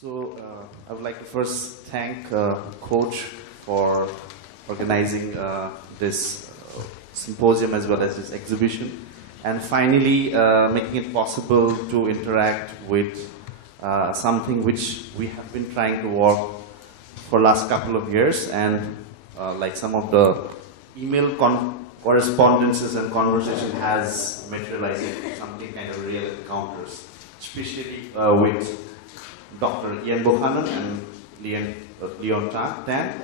So I would like to first thank Coach for organizing this symposium as well as this exhibition, and finally making it possible to interact with something which we have been trying to work for last couple of years, and like some of the email correspondences and conversation has materialized into something kind of real encounters, especially with Dr. Ian Buchanan and Leon Tan.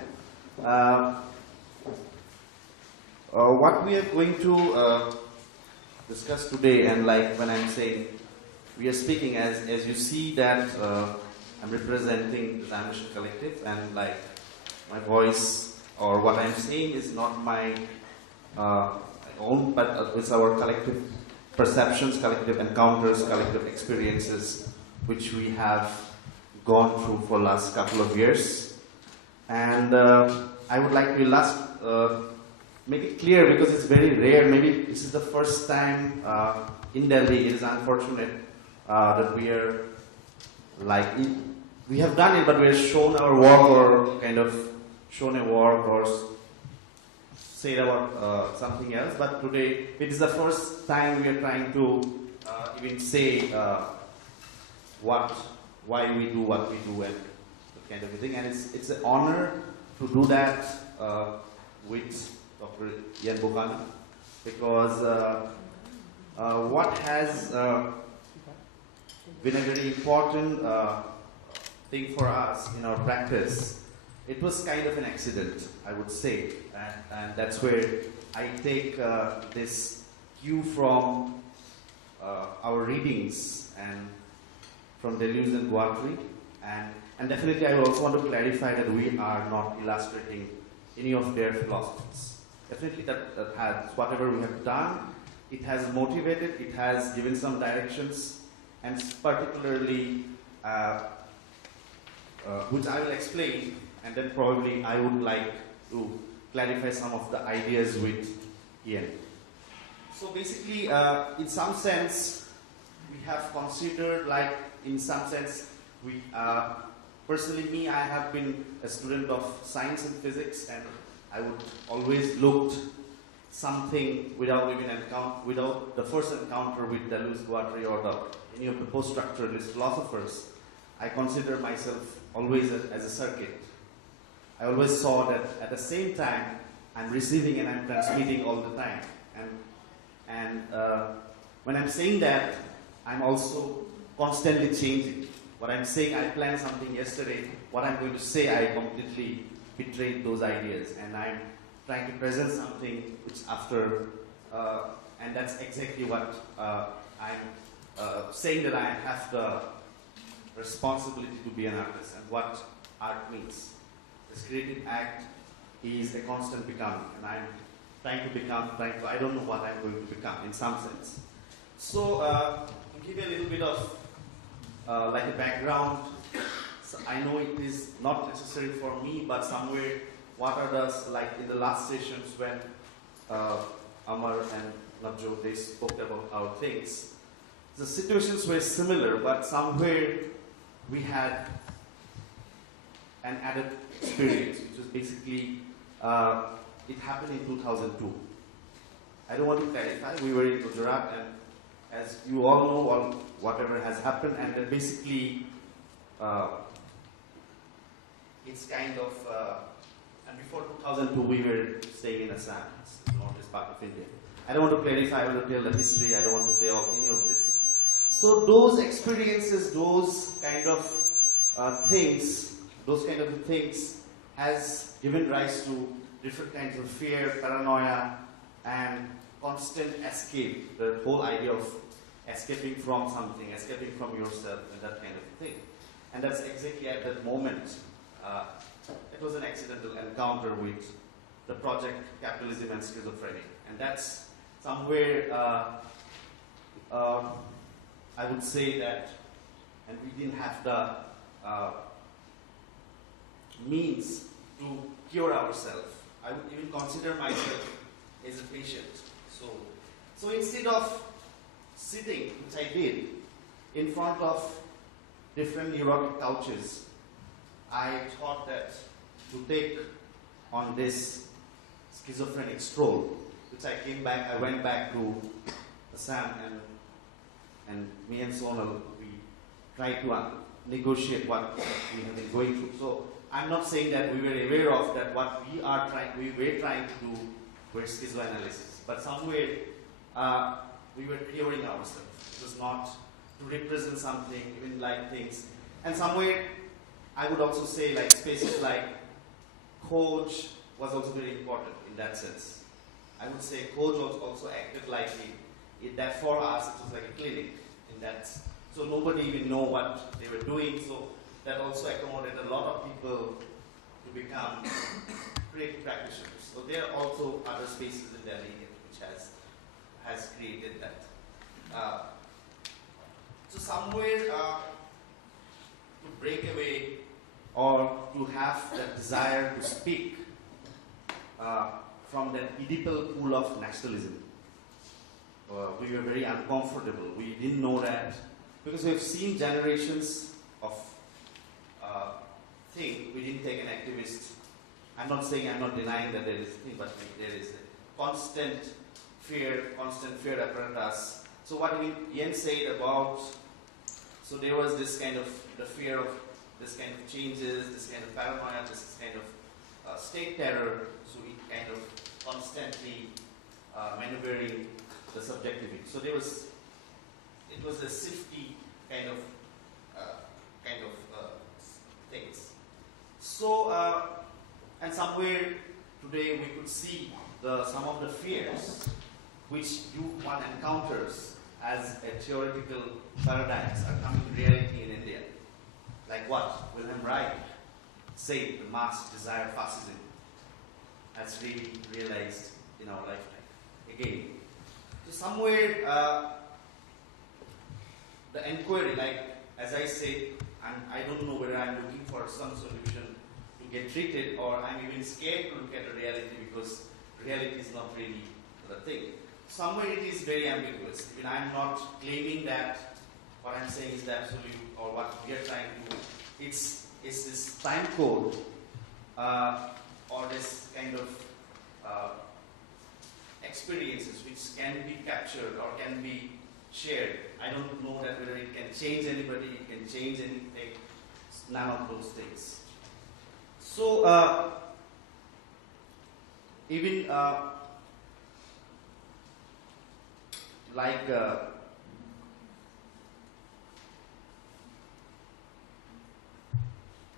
What we are going to discuss today, and like when I'm saying we are speaking, as you see that I'm representing the Dimension Collective, and like my voice or what I'm saying is not my own, but it's our collective perceptions, collective encounters, collective experiences, which we have gone through for the last couple of years. And I would like to make it clear, because it's very rare, maybe this is the first time in Delhi. It is unfortunate that we are like, we have done it, but we have shown our work, or kind of shown a work, or said about something else. But today, it is the first time we are trying to even say why we do what we do, and that kind of a thing. And it's an honor to do that with Dr. Ian Buchanan, because what has been a very important thing for us in our practice, it was kind of an accident, I would say, and that's where I take this cue from our readings and from Deleuze and Guattari, and definitely I also want to clarify that we are not illustrating any of their philosophies. Definitely that has, whatever we have done, it has motivated, it has given some directions, and particularly, which I will explain, and then probably I would like to clarify some of the ideas with Ian. So basically, in some sense, we have considered, like, in some sense, we, personally me, I have been a student of science and physics, and I would always looked something without the first encounter with Deleuze, Guattari, or any of the post-structuralist philosophers. I consider myself always as a circuit. I always saw that at the same time I'm receiving and I'm transmitting all the time. And when I'm saying that, I'm also constantly changing. What I'm saying, I planned something yesterday. What I'm going to say, I completely betrayed those ideas, and I'm trying to present something which after, and that's exactly what I'm saying, that I have the responsibility to be an artist, and what art means. This creative act is a constant becoming, and I'm trying to, I don't know what I'm going to become in some sense. So, to give you a little bit of like a background, so I know it is not necessary for me, but somewhere, what are the, like in the last sessions when Amar and Navjot, they spoke about our things, the situations were similar, but somewhere we had an added experience, which was basically, it happened in 2002. I don't want to clarify, we were in Gujarat, and as you all know, whatever has happened, and then basically, it's kind of, and before 2002, we were staying in Assam, northeast part of India. I don't want to clarify, I want to tell the history, I don't want to say any of this. So those experiences, those kind of things has given rise to different kinds of fear, paranoia, and constant escape. The whole idea of escaping from something, escaping from yourself, and that kind of thing. And that's exactly at that moment. It was an accidental encounter with the project Capitalism and Schizophrenia. And that's somewhere, I would say that, and we didn't have the means to cure ourselves. I would even consider myself as a patient. So instead of sitting, which I did, in front of different neurotic couches, I thought that to take on this schizophrenic stroll, which I went back to Sam and me and Sonal, we tried to negotiate what we have been going through. So I'm not saying that we were aware of that what we were trying to do was schizoanalysis, but somewhere we were clearing ourselves. It was not to represent something, even like things. And somewhere I would also say like spaces like Coach was also very important in that sense. I would say Coach also acted like that for us it was like a clinic in that. So nobody even know what they were doing. So that also accommodated a lot of people to become creative practitioners. So there are also other spaces in Delhi which has created that. So somewhere to break away or to have that desire to speak from that Oedipal pool of nationalism. We were very uncomfortable. We didn't know that because we've seen generations of thing. We didn't take an activist. I'm not denying that there is a thing, but there is a constant fear apparatus. So what Ian said about, so there was this kind of, the fear of this kind of changes, this kind of paranoia, this kind of state terror, so it kind of constantly maneuvering the subjectivity. So it was a sifty kind of things. So and somewhere today we could see some of the fears which one encounters as a theoretical paradigms are coming to reality in India. Like what Wilhelm Reich said, the mass desire fascism has really realized in our lifetime. Again, so somewhere the inquiry, like as I said, I don't know whether I'm looking for some solution to get treated or I'm even scared to look at the reality because reality is not really the thing. Somewhere it is very ambiguous. Even I'm not claiming that what I'm saying is the absolute or what we are trying to do. It's this time code or this kind of experiences which can be captured or can be shared. I don't know that whether it can change anybody, it can change anything, none of those things. So even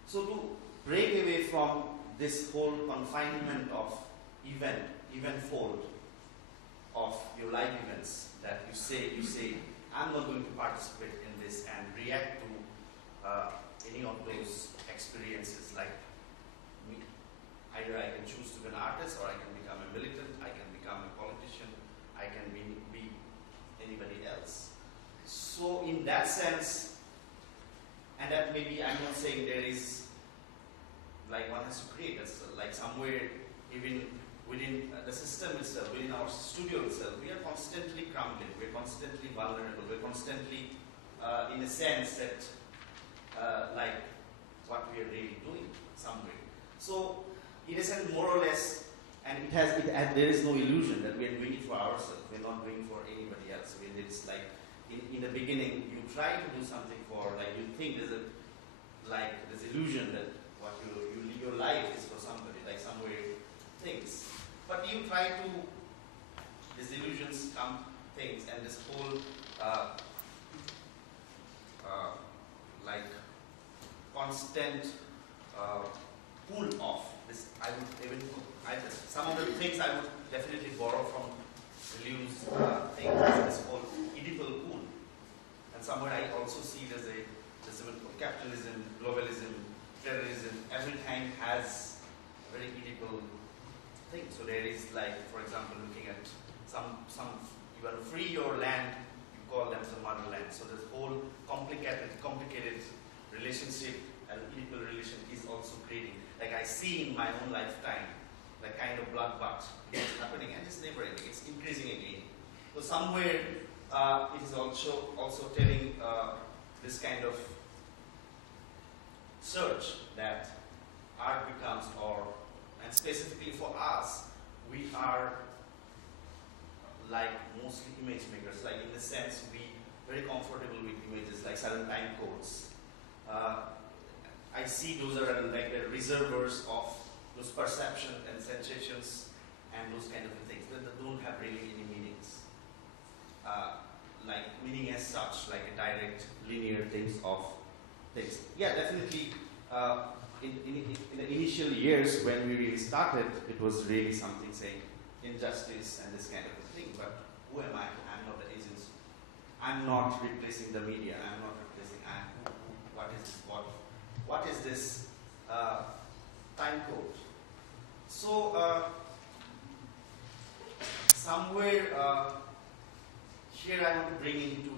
so to break away from this whole confinement of event fold of your life events that you say, I'm not going to participate in this and react to any of those experiences like me. Either I can choose to be an artist or I can become a militant, I can become a politician, I can be anybody else. So in that sense, and that maybe I'm not saying there is like one has to create this, like somewhere even within the system itself, within our studio itself, we are constantly crumbling, we're constantly vulnerable, we're constantly in a sense that like what we are really doing somewhere. So it is more or less, and there is no illusion that we are doing it for ourselves, we're not doing it for anybody else. It's like in the beginning you try to do something for, like you think there's illusion that what your life is for somebody, like somewhere things. But you try to, these illusions come things, and this whole like constant pool of this. Some of the things I would definitely borrow from Deleuze thing, this whole Oedipal pool. And somewhere I also see there's a capitalism, globalism, terrorism, everything has a very Oedipal thing. So there is like, for example, looking at some you want to free your land, you call them some motherland. So this whole complicated relationship and Oedipal relation is also creating. Like I see in my own lifetime, the kind of bloodbath is happening, and it's never ending. It's increasing again. So somewhere it is also telling this kind of search that art becomes, and specifically for us, we are like mostly image makers, like in the sense we very comfortable with images, like certain time codes. I see those are like the reservoirs of those perceptions and sensations and those kind of things that don't have really any meanings. Like meaning as such, like a direct linear things of things. Yeah, definitely. In the initial years when we really started, it was really something saying injustice and this kind of a thing. But who am I? I'm not the agency. I'm not replacing the media. I'm not replacing. What is this? What is this time code? So somewhere here I want to bring into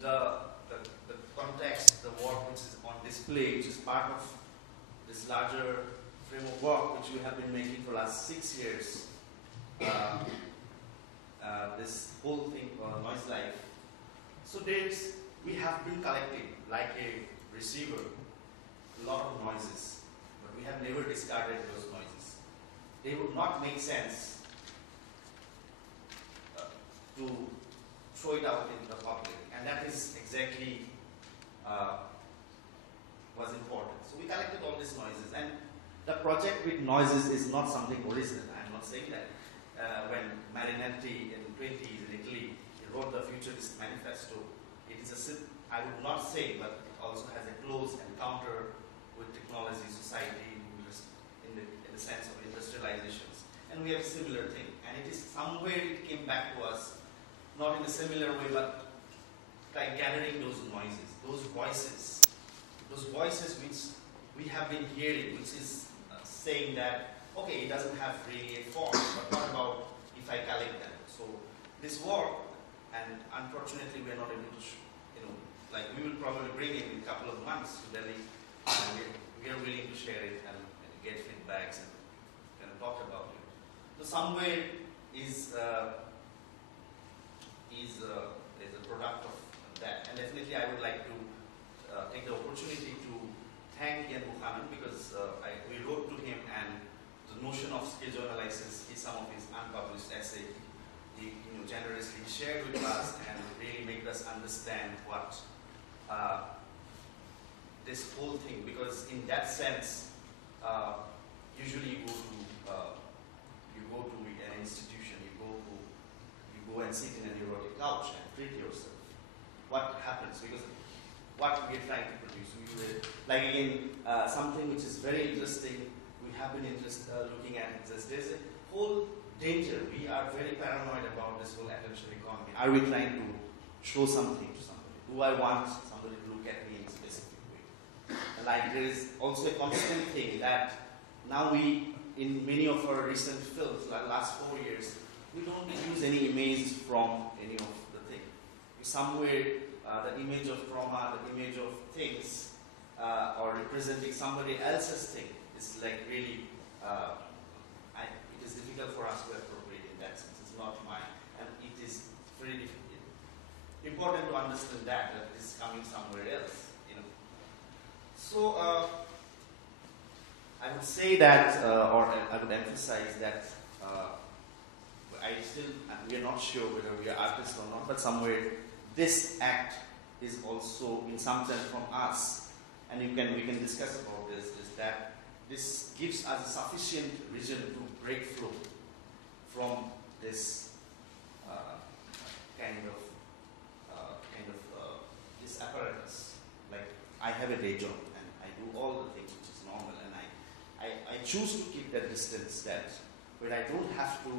the context, the work which is on display, which is part of this larger frame of work which we have been making for the last 6 years. This whole thing called noise life. So we have been collecting, like a receiver, a lot of noises, but we have never discarded those noises. They would not make sense to throw it out into the public, and that is exactly was important. So we collected all these noises, and the project with noises is not something original. I'm not saying that. When Marinetti in the 20s in Italy, he wrote the Futurist Manifesto, it is I would not say, but it also has a close encounter with technology, society, in the sense of industrializations. And we have a similar thing. And it is somewhere it came back to us, not in a similar way, but by gathering those noises, those voices which we have been hearing, which is saying that, okay, it doesn't have really a form, but what about if I collect them? So this work, and unfortunately we are not able to, like we will probably bring it in a couple of months to Delhi, and we are willing to share it and get feedbacks and talk about it. So somewhere is a product of that, and definitely I would like to take the opportunity to thank Ian Buchanan, because we wrote to him, and the notion of schizoanalysis is some of his unpublished essay. He generously shared with us and really made us understand what this whole thing, because in that sense, usually you go to an institution, you go and sit in a neurotic couch and treat yourself. What happens? Because what we are trying to produce, like again, something which is very interesting. We have been looking at it. There's a whole danger. We are very paranoid about this whole attention economy. Are we trying to show something to somebody? Do I want somebody to look at me in a specific way? Like there is also a constant thing that now in many of our recent films, like last 4 years, we don't use any images from any of the thing. Somewhere the image of trauma, the image of things, or representing somebody else's thing is like really, it is difficult for us to appropriate in that sense. It's not mine, and it is very important to understand that it is coming somewhere else. So I would say that, or I would emphasize that we are not sure whether we are artists or not, but somewhere this act is also in some sense from us, and we can discuss about this, is that this gives us a sufficient vision to break flow from this kind of this apparatus. Like I have a day job and I do all the things which is normal, and I choose to keep that distance, that where I don't have to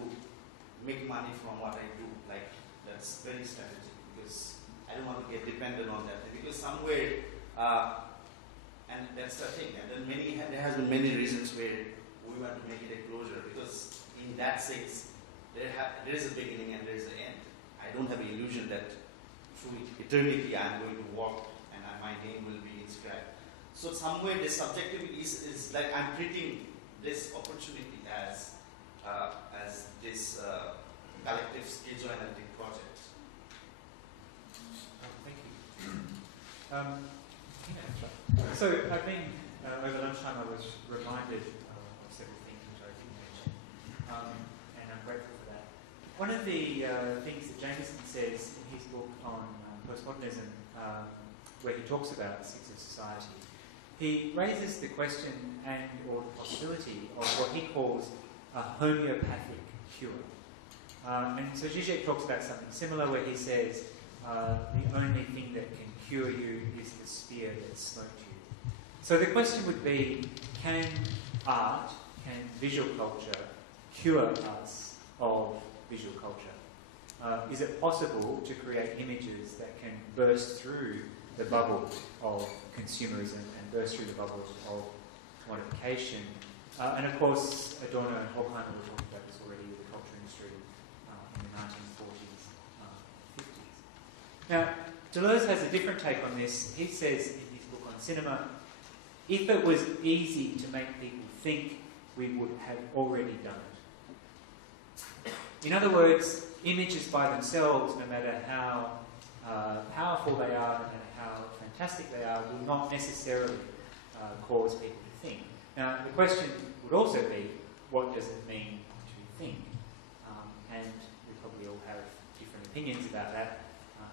make money from what I do. Like that's very strategic, because I don't want to get dependent on that, because somewhere, and that's the thing. And then there has been many reasons where we want to make it a closure, because in that sense, there is a beginning and there is an end. I don't have an illusion that through eternity I'm going to walk and my name will be inscribed. So somewhere this subjectivity is like I'm treating this opportunity as this collective schizoanalytic project. Thank you. So I've been, over lunchtime I was reminded of several things which I didn't mention, and I'm grateful for that. One of the things that Jameson says in his book on postmodernism, where he talks about the six of society, he raises the question and or the possibility of what he calls a homeopathic cure. And so Zizek talks about something similar where he says the only thing that can cure you is the spear that smote you. So the question would be, can art, can visual culture cure us of visual culture? Is it possible to create images that can burst through the bubble of consumerism and burst through the bubbles of commodification? And of course, Adorno and Horkheimer were talking about this already with the culture industry in the 1940s, 50s. Now, Deleuze has a different take on this. He says in his book on cinema, if it was easy to make people think, we would have already done it. In other words, images by themselves, no matter how powerful they are, no matter how fantastic they are, will not necessarily cause people to think. Now, the question would also be, what does it mean to think? And we probably all have different opinions about that.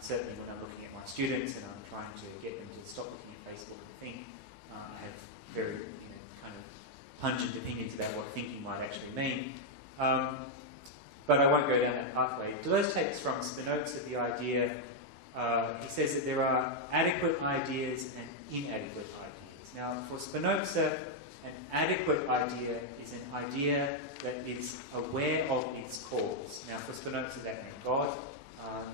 Certainly when I'm looking at my students and I'm trying to get them to stop looking at Facebook and think, I have very kind of pungent opinions about what thinking might actually mean. But I won't go down that pathway. Deleuze takes from Spinoza the idea, he says that there are adequate ideas and inadequate ideas. Now, for Spinoza, an adequate idea is an idea that is aware of its cause. Now, for Spinoza, that meant God,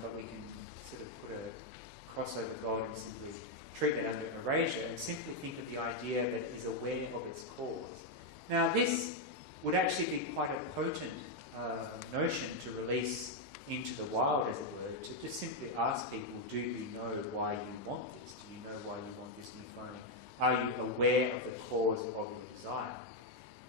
but we can sort of put a cross over God and simply treat that under erasure and simply think of the idea that is aware of its cause. Now, this would actually be quite a potent notion to release into the wild, as it were, to just simply ask people, do you know why you want this? Do you know why you want this new phone? Are you aware of the cause of your desire?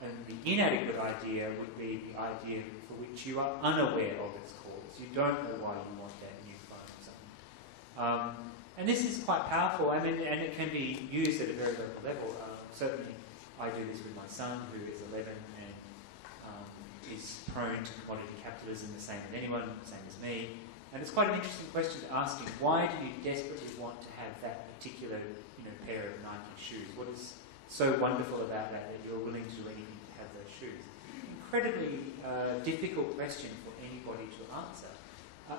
And the inadequate idea would be the idea for which you are unaware of its cause. You don't know why you want that new phone or something. And this is quite powerful, and it can be used at a very local level. Certainly, I do this with my son, who is 11 and is prone to commodity capitalism, the same as anyone, the same as me. And it's quite an interesting question to ask him. Why do you desperately want to have that particular pair of Nike shoes? What is so wonderful about that you're willing to do anything to have those shoes? Incredibly difficult question for anybody to answer.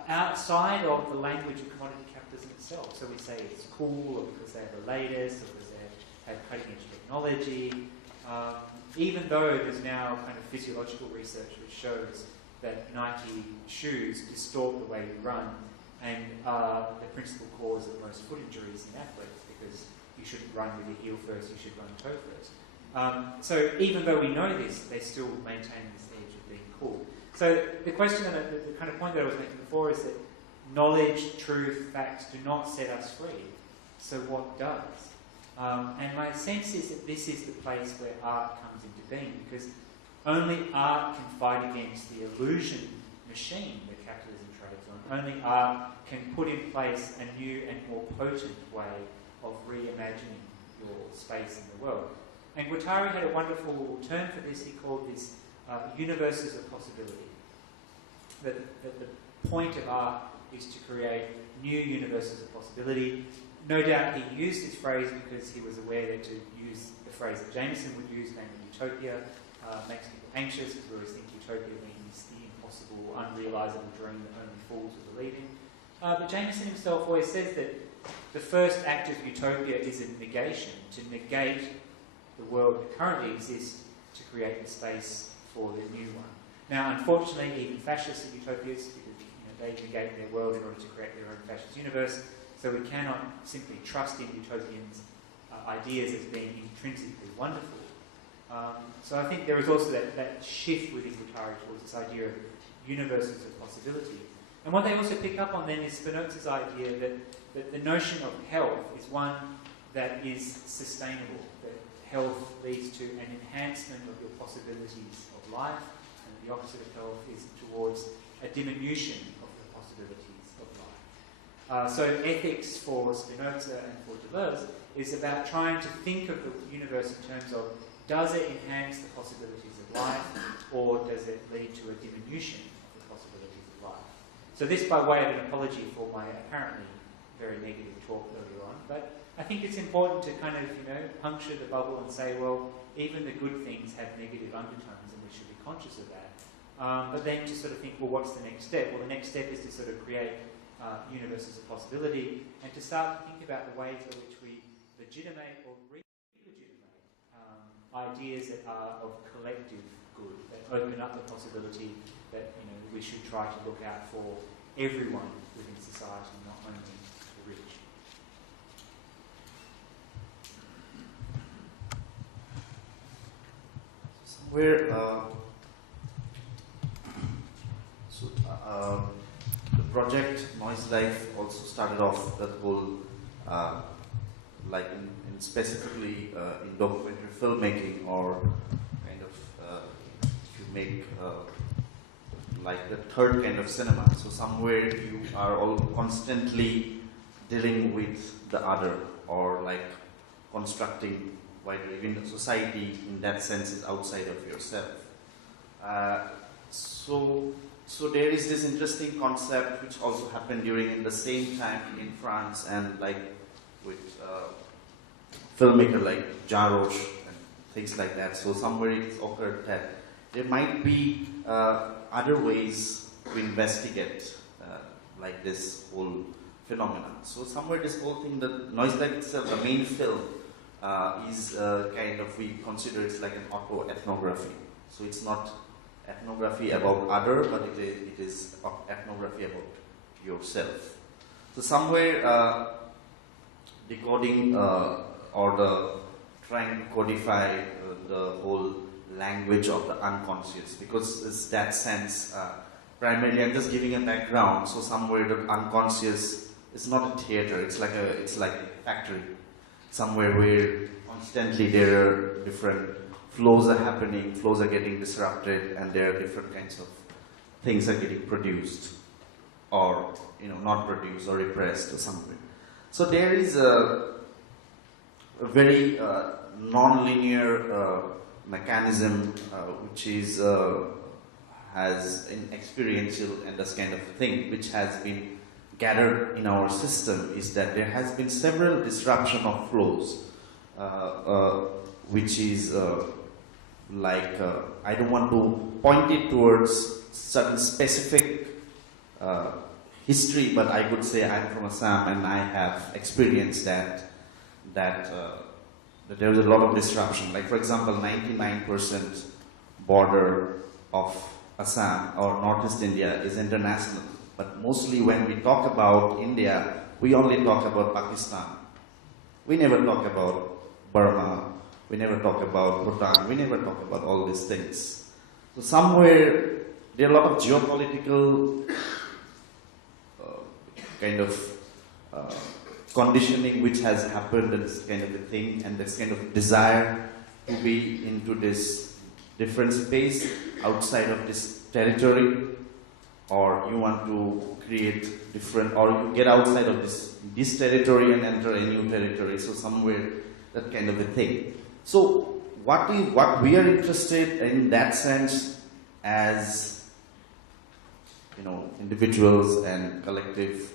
Outside of the language of commodity capitalism itself. So we say it's cool, or because they have the latest, or because they have cutting edge technology. Even though there's now kind of physiological research which shows that Nike shoes distort the way you run and are the principal cause of most foot injuries in athletes, because you shouldn't run with your heel first, you should run toe first. So even though we know this, they still maintain this edge of being cool. So the question, and the kind of point that I was making before, is that knowledge, truth, facts do not set us free. So what does? And my sense is that this is the place where art comes into being, because only art can fight against the illusion machine that capitalism trades on. Only art can put in place a new and more potent way of reimagining your space in the world. And Guattari had a wonderful term for this. He called this universes of possibility. That the point of art is to create new universes of possibility. No doubt he used this phrase because he was aware that to use the phrase that Jameson would use, namely utopia, makes people anxious, because we always think utopia means the impossible, unrealisable dream that only fools will believe in. But Jameson himself always says that the first act of utopia is a negation, to negate the world that currently exists to create the space for the new one. Now, unfortunately, even fascists are utopias, because they negate their world in order to create their own fascist universe. So we cannot simply trust in utopians' ideas as being intrinsically wonderful. So I think there is also that shift within Guattari towards this idea of universes of possibility. And what they also pick up on then is Spinoza's idea that the notion of health is one that is sustainable, that health leads to an enhancement of your possibilities of life, and the opposite of health is towards a diminution of the possibilities of life. So ethics for Spinoza and for Deleuze is about trying to think of the universe in terms of, does it enhance the possibilities of life, or does it lead to a diminution of the possibilities of life? So this by way of an apology for my apparently very negative talk earlier on, but I think it's important to kind of, puncture the bubble and say, well, even the good things have negative undertones and we should be conscious of that. But then to sort of think, well, what's the next step? Well, the next step is to sort of create universes of possibility and to start to think about the ways by which we legitimate or re-legitimate ideas that are of collective good, that open up the possibility that we should try to look out for everyone within society, not only the rich. The project Noise Life also started off that whole, like in specifically in documentary filmmaking, or kind of if you make like the third kind of cinema. So somewhere you are all constantly dealing with the other, or like constructing wider, even the society in that sense is outside of yourself. So there is this interesting concept which also happened in the same time in France, and like with filmmaker like Jean Roche and things like that. So somewhere it's occurred that there might be other ways to investigate like this whole phenomenon. So somewhere this whole thing, the Noise Life itself, the main film, is kind of, we consider it's like an auto-ethnography. So it's not ethnography about other, but it is ethnography about yourself. So somewhere decoding or trying to codify the whole language of the unconscious, because it's that sense, primarily I'm just giving a background. So somewhere the unconscious is not a theater, it's like a factory, somewhere where constantly there are different flows are happening, flows are getting disrupted, and there are different kinds of things are getting produced, or not produced, or repressed, or something. So there is a very non-linear mechanism which is has an experiential and this kind of thing, which has been gathered in our system, is that there has been several disruption of flows, which is I don't want to point it towards certain specific history, but I could say I'm from Assam and I have experienced that there is a lot of disruption. Like for example, 99% border of Assam or Northeast India is international. But mostly when we talk about India, we only talk about Pakistan. We never talk about Burma. We never talk about Bhutan. We never talk about all these things. So somewhere there are a lot of geopolitical kind of conditioning which has happened, and this kind of a thing, and this kind of desire to be into this different space outside of this territory, or you want to create different, or you get outside of this territory and enter a new territory. So somewhere that kind of a thing. So what we are interested in that sense as individuals and collective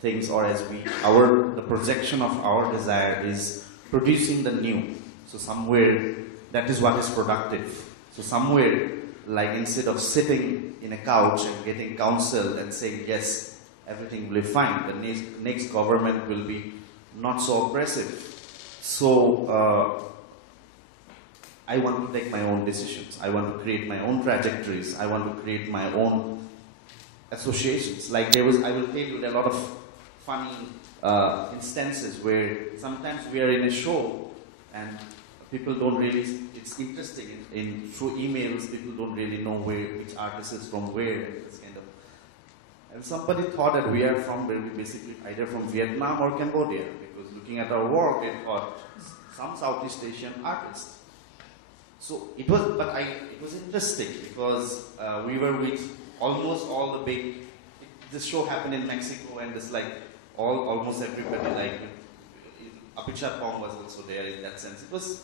things, or as the projection of our desire is producing the new. So somewhere that is what is productive. So somewhere, like instead of sitting in a couch and getting counseled and saying yes, everything will be fine, the next government will be not so oppressive. So I want to take my own decisions. I want to create my own trajectories. I want to create my own associations. Like I will tell you, there are a lot of funny instances where sometimes we are in a show and people don't really, it's interesting, through emails, people don't really know which artist is from where, and this kind of. And somebody thought that we are from, basically either from Vietnam or Cambodia, because looking at our work, they thought some Southeast Asian artists. So it was interesting because we were with almost all the big. This show happened in Mexico, and it's like almost everybody, like Apicha Pong was also there in that sense. It was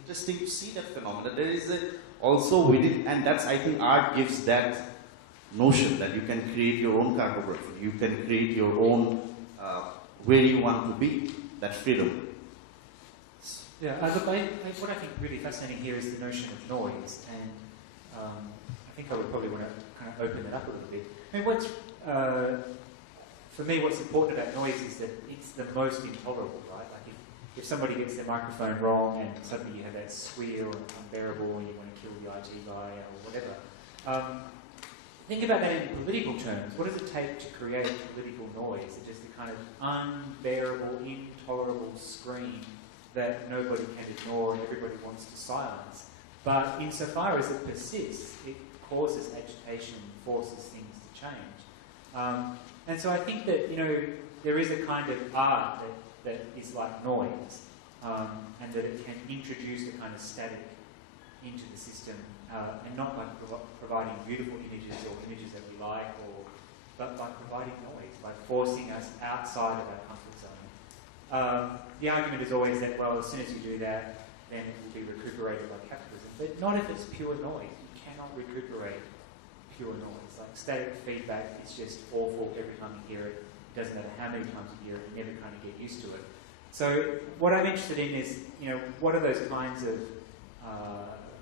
interesting to see that phenomenon. There is also within, and that's, I think, art gives that notion that you can create your own cartography, you can create your own where you want to be, that freedom. Yeah, look, what I think really fascinating here is the notion of noise, and I think I would probably want to kind of open it up a little bit. I mean, for me, what's important about noise is that it's the most intolerable, right? Like if somebody gets their microphone wrong and suddenly you have that squeal and unbearable and you want to kill the IT guy or whatever. Think about that in political terms. What does it take to create political noise? It's just a kind of unbearable, intolerable scream that nobody can ignore and everybody wants to silence. But insofar as it persists, it causes agitation, forces things to change. And so I think that, there is a kind of art that is like noise, and that it can introduce a kind of static into the system, and not by providing beautiful images or images that we like, but by providing noise, by forcing us outside of our comfort zone. The argument is always that, well, as soon as you do that, then it will be recuperated by capitalism. But not if it's pure noise. You cannot recuperate pure noise. Like static feedback is just awful every time you hear it. It doesn't matter how many times you hear it, you never kind of get used to it. So what I'm interested in is, what are those kinds of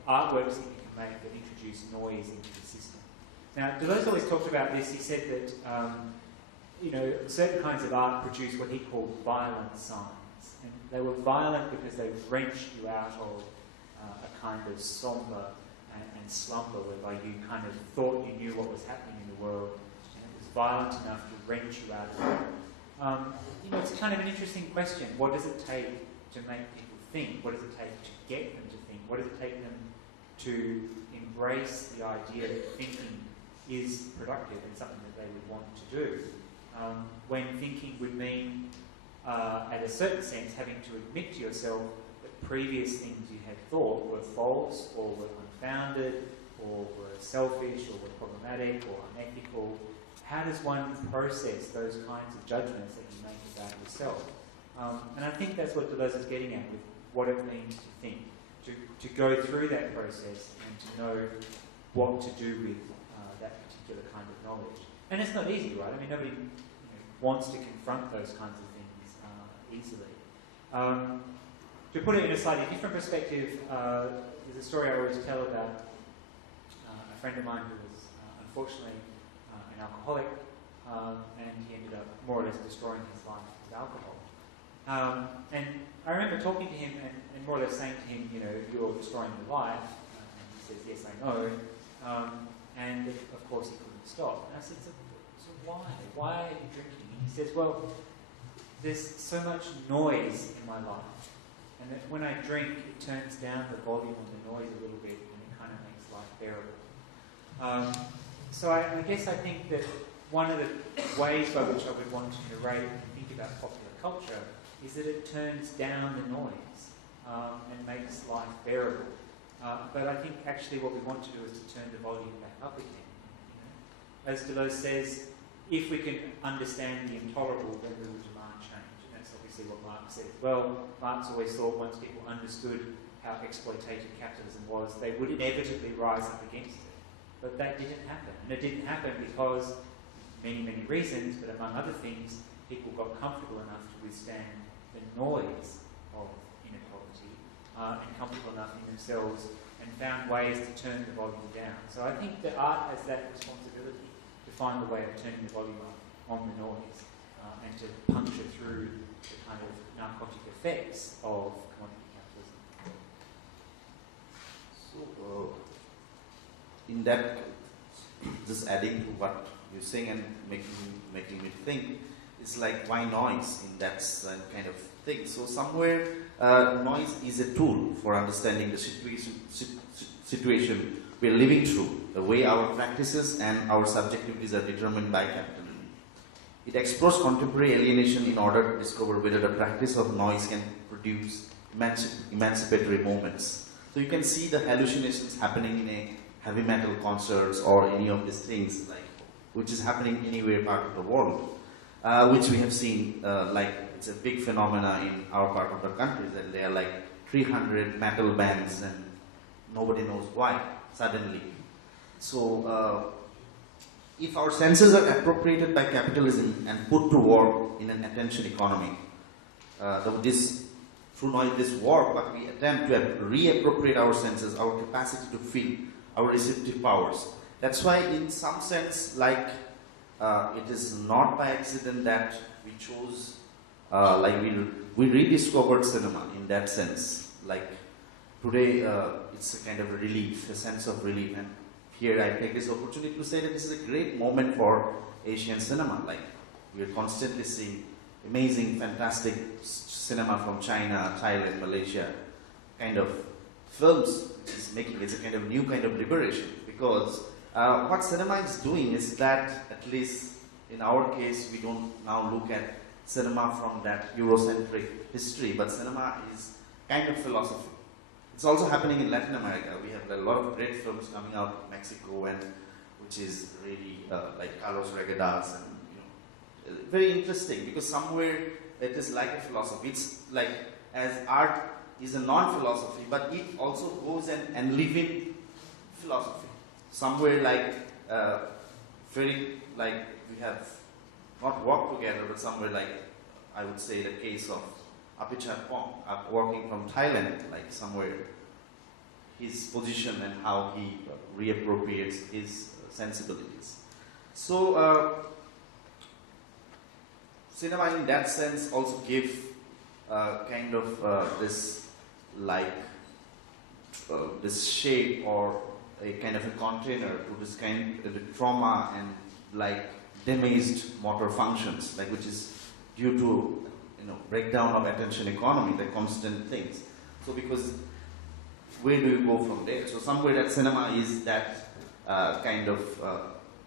artworks that you can make that introduce noise into the system? Now, Deleuze always talked about this. He said that, certain kinds of art produce what he called violent signs. And they were violent because they wrenched you out of a kind of somber and slumber whereby you kind of thought you knew what was happening in the world, and it was violent enough to wrench you out of it. It's kind of an interesting question. What does it take to make people think? What does it take to get them to think? What does it take them to embrace the idea that thinking is productive and something that they would want to do? When thinking would mean, at a certain sense, having to admit to yourself that previous things you had thought were false or were unfounded or were selfish or were problematic or unethical. How does one process those kinds of judgments that you make about yourself? And I think that's what Deleuze is getting at with what it means to think, to go through that process and to know what to do with that particular kind of knowledge. And it's not easy, right? I mean, nobody wants to confront those kinds of things easily. To put it in a slightly different perspective, there's a story I always tell about a friend of mine who was unfortunately an alcoholic, and he ended up more or less destroying his life with alcohol. And I remember talking to him and more or less saying to him, you're destroying your life. And he says, yes, I know. And of course he couldn't stop. And I said, so why? Why are you drinking? And he says, well, there's so much noise in my life. And that when I drink, it turns down the volume of the noise a little bit and it kind of makes life bearable. So I guess I think that one of the ways by which I would want to narrate and think about popular culture is that it turns down the noise and makes life bearable. But I think actually what we want to do is to turn the volume back up again. As Deleuze says, if we can understand the intolerable, then we will demand change. And that's obviously what Marx says. Well, Marx always thought once people understood how exploitative capitalism was, they would inevitably rise up against it. But that didn't happen. And it didn't happen because many, many reasons, but among other things, people got comfortable enough to withstand the noise of inequality and comfortable enough in themselves and found ways to turn the volume down. So I think that art has that responsibility to find a way of turning the volume up on the noise and to puncture through the kind of narcotic effects of commodity capitalism. So, in that, just adding to what you're saying and making me think, it's like, why noise in that kind of thing? So somewhere, noise is a tool for understanding the situation we're living through, the way our practices and our subjectivities are determined by capitalism. It explores contemporary alienation in order to discover whether the practice of noise can produce emancipatory moments. So you can see the hallucinations happening in a heavy metal concerts or any of these things, like which is happening anywhere part of the world. which we have seen, like it's a big phenomena in our part of the country, that there are like 300 metal bands and nobody knows why, suddenly. So, if our senses are appropriated by capitalism and put to work in an attention economy, through this work, but we attempt to reappropriate our senses, our capacity to feel, our receptive powers. That's why, in some sense, like it is not by accident that we chose, we rediscovered cinema in that sense. Like today, it's a kind of a relief, a sense of relief. And here I take this opportunity to say that this is a great moment for Asian cinema. Like we are constantly seeing amazing, fantastic cinema from China, Thailand, Malaysia, kind of films which is making it's a kind of new kind of liberation. Because what cinema is doing is that, at least in our case, we don't now look at cinema from that Eurocentric history, but cinema is kind of philosophy. It's also happening in Latin America. We have a lot of great films coming out of Mexico, and which is really like Carlos Regadas, and very interesting, because somewhere it is like a philosophy. It's like, as art is a non-philosophy, but it also goes and live in philosophy. Somewhere like very like we have not worked together, but somewhere like I would say the case of Apichat Pong, working from Thailand, like somewhere his position and how he reappropriates his sensibilities. So cinema in that sense also give kind of this like this shape or a kind of a container to this kind of trauma and like damaged motor functions, like which is due to breakdown of attention economy, the constant things. So because where do you go from there? So somewhere that cinema is that kind of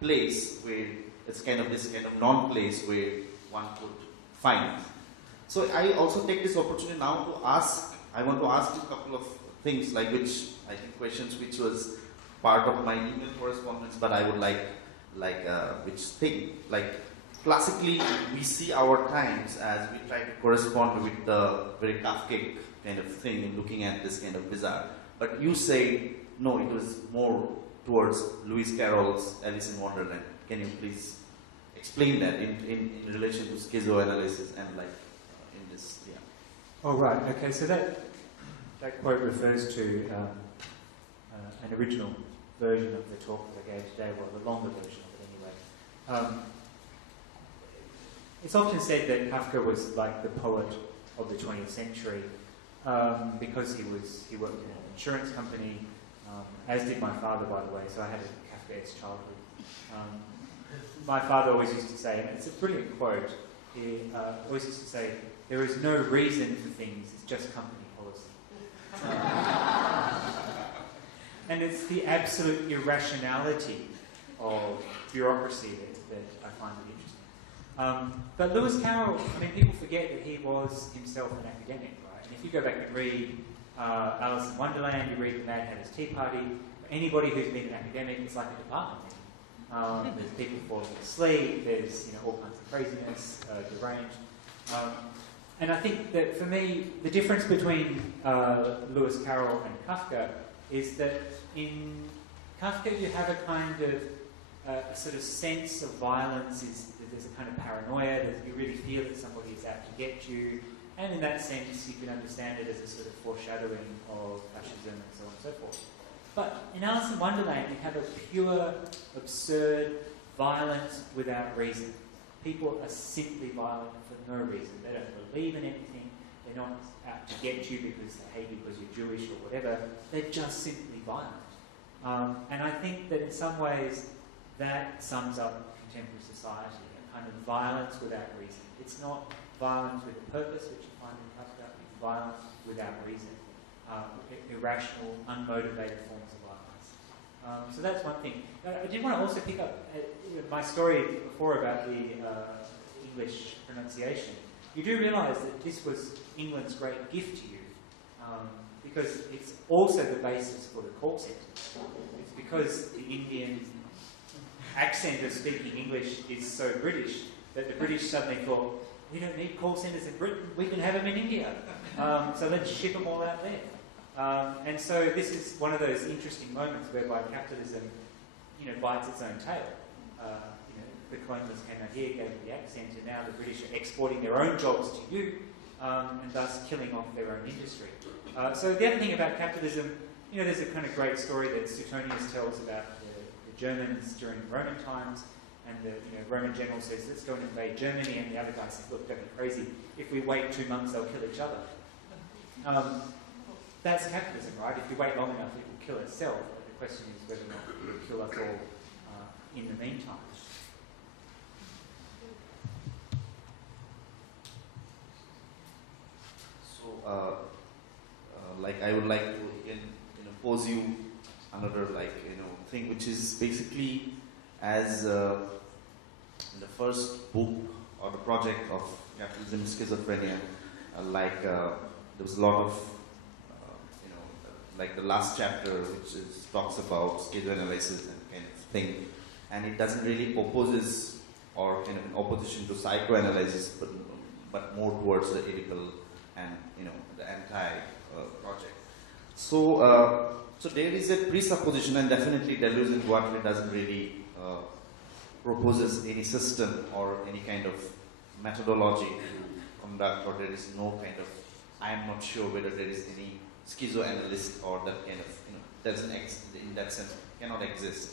place where it's kind of this kind of non-place where one could find. So I also take this opportunity now to ask, I want to ask you a couple of things, like which, I think questions which was part of my email correspondence, but I would which thing, like classically we see our times as we try to correspond with the very Kafkic kind of thing in looking at this kind of bizarre. But you say, no, it was more towards Lewis Carroll's Alice in Wonderland. Can you please explain that in relation to schizoanalysis and like in this, yeah. Oh, right, okay, so that quote refers to an original version of the talk that I gave today, well, the longer version of it anyway. It's often said that Kafka was like the poet of the 20th century because he worked in an insurance company, as did my father, by the way, so I had a Kafkaesque childhood. My father always used to say, and it's a brilliant quote, he always used to say, there is no reason for things, it's just company policy. And it's the absolute irrationality of bureaucracy that I find really interesting. But Lewis Carroll, I mean, people forget that he was himself an academic, right? And if you go back and read Alice in Wonderland, you read The Mad Hatter's Tea Party, anybody who's been an academic is like a department. There's people falling asleep, there's all kinds of craziness, deranged. And I think that for me, the difference between Lewis Carroll and Kafka is that in Kafka you have a kind of a sort of sense of violence, there's a kind of paranoia, that you really feel that somebody is out to get you, and in that sense you can understand it as a sort of foreshadowing of fascism and so on and so forth. But in Alice in Wonderland you have a pure, absurd violence without reason. People are simply violent for no reason. They don't believe in anything. They're not out to get you because they hate you because you're Jewish or whatever. They're just simply violent. And I think that in some ways that sums up contemporary society, a kind of violence without reason. It's not violence with a purpose, which you find in Kafka. It's violence without reason. Irrational, unmotivated forms of violence. So that's one thing. I did want to also pick up my story before about the English pronunciation. You do realise that this was England's great gift to you, because it's also the basis for the call centre. It's because the Indian accent of speaking English is so British that the British suddenly thought, we don't need call centres in Britain, we can have them in India. So let's ship them all out there. And so this is one of those interesting moments whereby capitalism, bites its own tail. The colonialists came out here, gave it the accent, and now the British are exporting their own jobs to you, and thus killing off their own industry. So the other thing about capitalism, there's a kind of great story that Suetonius tells about the Germans during Roman times, and the Roman general says, let's go and invade Germany, and the other guy says, look, don't be crazy. If we wait 2 months, they'll kill each other. That's capitalism, right? If you wait long enough, it will kill itself. But the question is whether or not it will kill us all in the meantime. So, I would like to again, pose you another thing, which is basically as in the first book or the project of Capitalism and Schizophrenia, there was a lot of the last chapter, which talks about schizoanalysis and kind of thing, and it doesn't really opposes or kind of in opposition to psychoanalysis, but more towards the ethical and the anti-project. So there is a presupposition, and definitely Deleuze and Guattari doesn't really proposes any system or any kind of methodology to conduct, or there is no kind of, I am not sure whether there is any schizoanalyst or that kind of, doesn't in that sense cannot exist.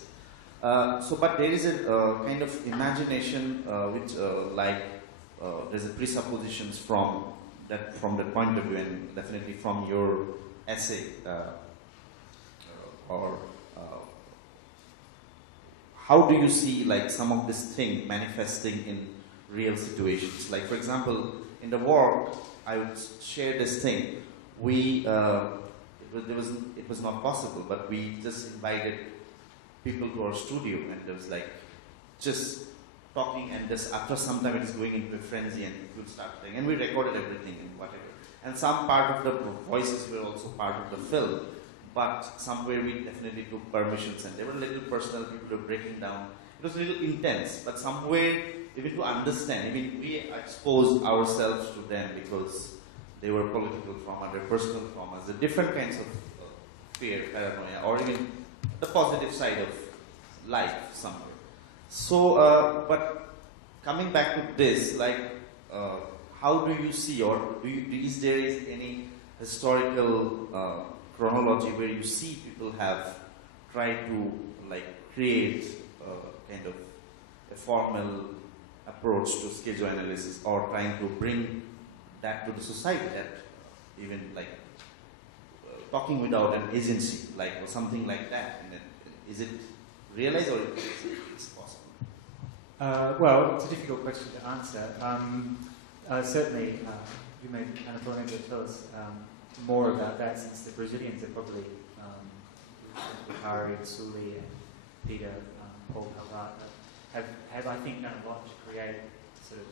But there is a kind of imagination which there's a presuppositions from that point of view, and definitely from your essay how do you see some of this thing manifesting in real situations? For example, in the work, I would share this thing. It was not possible, but we just invited people to our studio, and there was just talking, and just after some time it is going into a frenzy, and people start playing, and we recorded everything and whatever. And some part of the voices were also part of the film, but somewhere we definitely took permissions, and there were little personal, people were breaking down. It was a little intense, but somewhere, even to understand, we exposed ourselves to them because they were political trauma, their personal traumas, the different kinds of fear, paranoia, or even the positive side of life somewhere. So, but coming back to this, how do you see, or is there any historical chronology where you see people have tried to create kind of a formal approach to schizoanalysis, or trying to bring that to the society, that even talking without an agency, or something like that? And then, is it realized, or is it possible? Well, it's a difficult question to answer. Certainly, you may, Anatolia, tell us more about that, since the Brazilians are probably Buchanan, Sully, and Peter, Paul Calvart, have, I think, done a lot to create sort of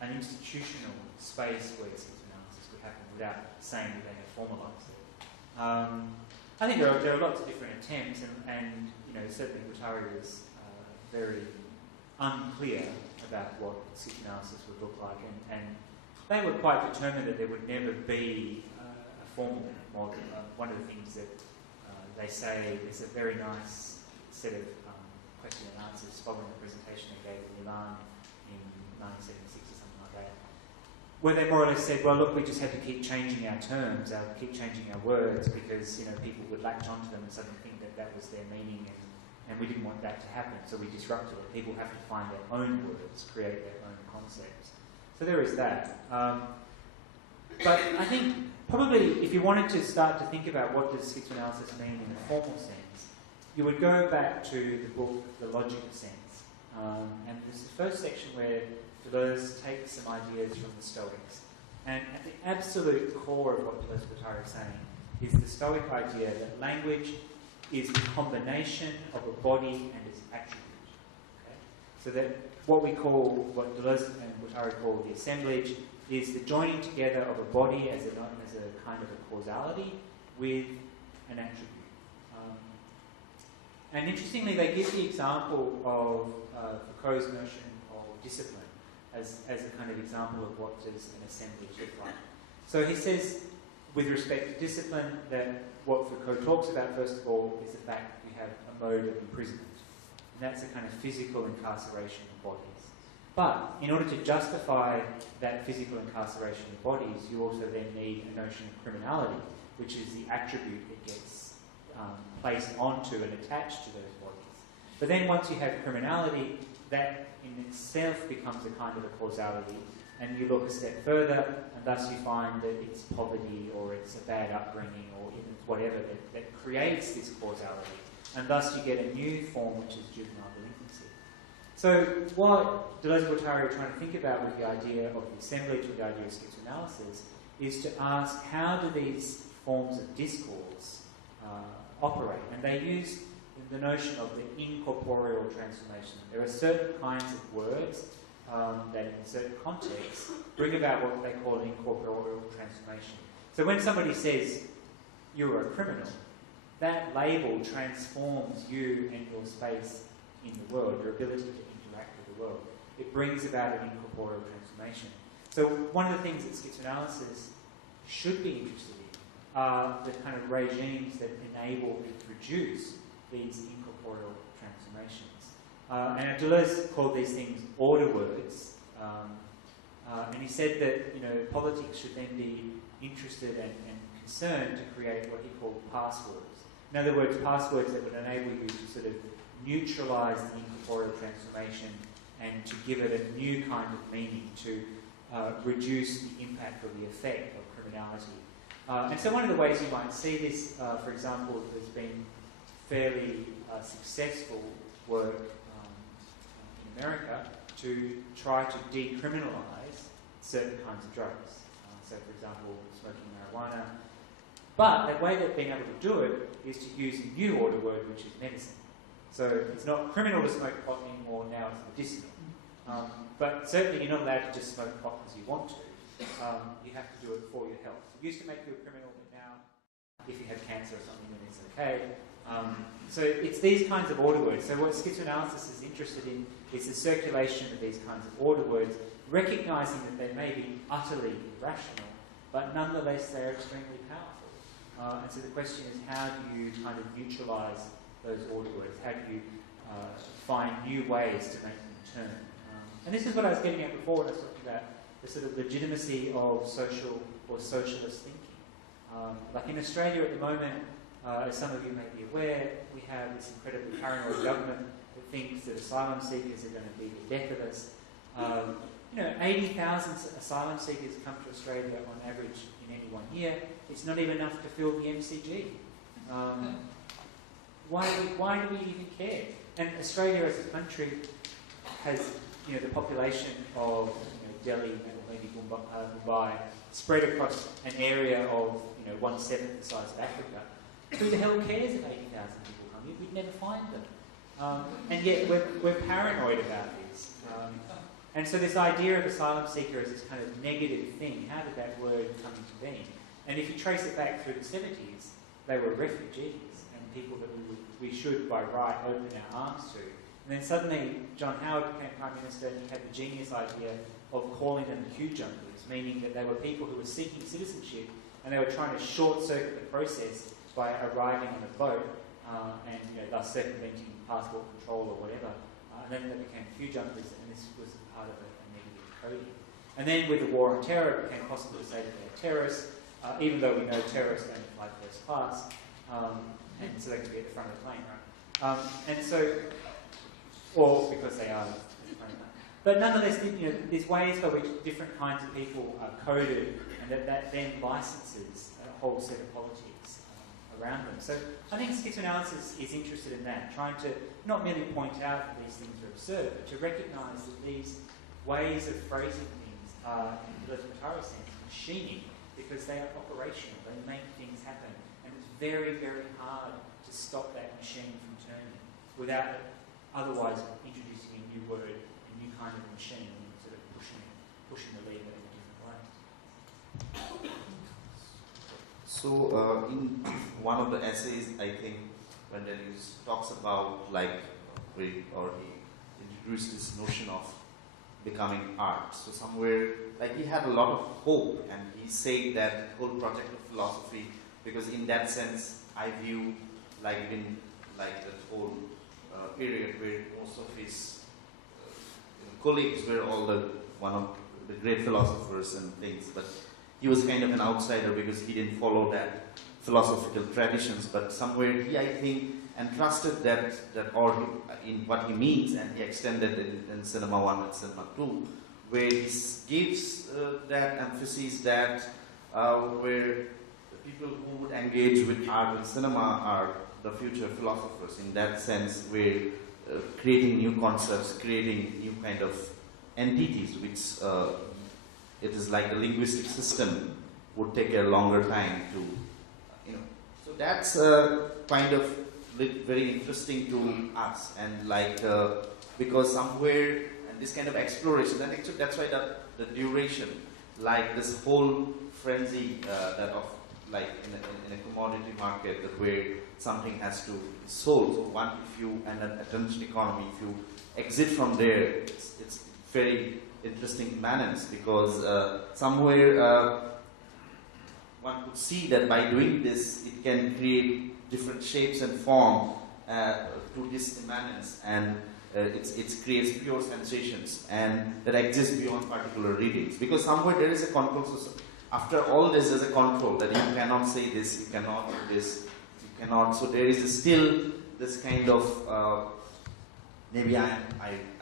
an institutional space where psychoanalysis would happen without saying that they have formalised it. I think there are lots of different attempts, and certainly Guattari was very unclear about what psychoanalysis would look like, and they were quite determined that there would never be a formal model. One of the things that they say is a very nice set of question and answers following the presentation they gave in Milan in 1976 or something like that, where they more or less said, well, look, we just had to keep changing our terms, keep changing our words, because people would latch onto them and suddenly think that that was their meaning, and we didn't want that to happen, so we disrupted it. People have to find their own words, create their own concepts. So there is that. But I think probably if you wanted to start to think about what does schizoanalysis mean in a formal sense, you would go back to the book, The Logic of Sense. And there's the first section where Deleuze takes some ideas from the Stoics. And at the absolute core of what Deleuze-Guattari is saying is the Stoic idea that language is the combination of a body and its attribute. Okay? So that what Deleuze and Guattari call the assemblage is the joining together of a body as a kind of a causality with an attribute. And interestingly, they give the example of Foucault's notion of discipline as a kind of example of what does an assembly look like. So he says, with respect to discipline, that what Foucault talks about, first of all, is the fact that we have a mode of imprisonment. And that's a kind of physical incarceration of bodies. But in order to justify that physical incarceration of bodies, you also then need a notion of criminality, which is the attribute that gets placed onto and attached to those bodies. But then once you have criminality, that in itself becomes a kind of a causality, and you look a step further, and thus you find that it's poverty or it's a bad upbringing or even whatever that creates this causality, and thus you get a new form, which is juvenile delinquency. So what Deleuze-Guattari are trying to think about with the idea of the assemblage, with the idea of schizoanalysis, is to ask how do these forms of discourse operate? And they use the notion of the incorporeal transformation. There are certain kinds of words that in certain contexts bring about what they call an incorporeal transformation. So when somebody says, you're a criminal, that label transforms you and your space in the world, your ability to interact with the world. It brings about an incorporeal transformation. So one of the things that schizoanalysis should be interested in are the kind of regimes that enable and produce these incorporeal transformations. And Deleuze called these things order words, and he said that politics should then be interested and concerned to create what he called passwords. In other words, passwords that would enable you to sort of neutralise the incorporeal transformation and to give it a new kind of meaning, to reduce the impact or the effect of criminality. And so one of the ways you might see this, for example, there's been fairly successful work in America to try to decriminalise certain kinds of drugs. So, for example, smoking marijuana. But the way they've been able to do it is to use a new order word, which is medicine. So it's not criminal to smoke pot anymore, now it's medicinal. But certainly you're not allowed to just smoke pot because you want to. You have to do it for your health. It used to make you a criminal, but now if you have cancer or something, then it's okay. So it's these kinds of order words. So what schizoanalysis is interested in is the circulation of these kinds of order words, recognising that they may be utterly irrational, but nonetheless they're extremely powerful. And so the question is, how do you kind of neutralise those order words? How do you find new ways to make them turn? And this is what I was getting at before when I was talking about the sort of legitimacy of social or socialist thinking. Like in Australia at the moment, as some of you may be aware, we have this incredibly paranoid government that thinks that asylum seekers are going to be the death of us. 80,000 asylum seekers come to Australia on average in any 1 year. It's not even enough to fill the MCG. Why do we even care? And Australia as a country has, the population of Delhi or maybe Mumbai spread across an area of 1/7 the size of Africa. Who the hell cares if 80,000 people come here? We'd never find them. And yet we're paranoid about this. And so this idea of asylum seeker as this kind of negative thing, how did that word come into being? And if you trace it back through the 70s, they were refugees and people that we should by right open our arms to. And then suddenly John Howard became Prime Minister and he had the genius idea of calling them queue jumpers, meaning that they were people who were seeking citizenship and they were trying to short-circuit the process by arriving on a boat and thus circumventing passport control or whatever. And then they became queue jumpers, and this was part of a negative coding. And then with the war on terror, it became possible to say that they're terrorists, even though we know terrorists don't fly first class, and so they can be at the front of the plane, right? And so, or because they are at the front of the plane. But nonetheless, there's ways by which different kinds of people are coded, and that then licenses a whole set of politics around them. So I think schizoanalysis is interested in that, trying to not merely point out that these things are absurd, but to recognise that these ways of phrasing things are, in the Guattari sense, machining, because they are operational, they make things happen, and it's very, very hard to stop that machine from turning without otherwise introducing a new word, a new kind of machine, and sort of pushing the lever in a different way. So in one of the essays, I think, when Deleuze talks about he introduced this notion of becoming art. So somewhere, like he had a lot of hope, and he said that whole project of philosophy, because in that sense, I view like in like that whole period where most of his colleagues were all one of the great philosophers and things, but he was kind of an outsider because he didn't follow that philosophical traditions, but somewhere he, I think, entrusted that or in what he means, and he extended it in Cinema 1 and Cinema 2, where he gives that emphasis that where the people who would engage with art and cinema are the future philosophers, in that sense, where creating new concepts, creating new kind of entities, which it is like a linguistic system would take a longer time to, So that's kind of very interesting to us, and like because somewhere, and this kind of exploration, and actually that's why the duration, like this whole frenzy that of like in a commodity market that where something has to be sold. So one, if you and an attention economy, if you exit from there, it's very interesting immanence, because somewhere one could see that by doing this, it can create different shapes and form to this immanence, and it creates pure sensations, and that exists beyond particular readings. Because somewhere there is a control. So after all this, there's a control that you cannot say this, you cannot do this, you cannot. So there is still this kind of maybe I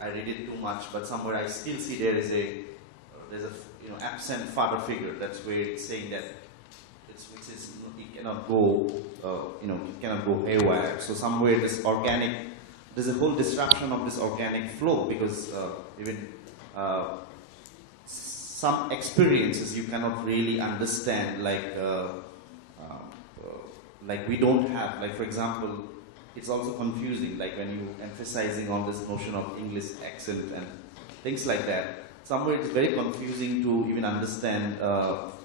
read it too much, but somewhere I still see there's a absent father figure. That's where it's saying that which is it cannot go it cannot go haywire. So somewhere there's a whole disruption of this organic flow, because even some experiences you cannot really understand, like we don't have, like for example, it's also confusing, like when you emphasizing on this notion of English accent and things like that. Somewhere it's very confusing to even understand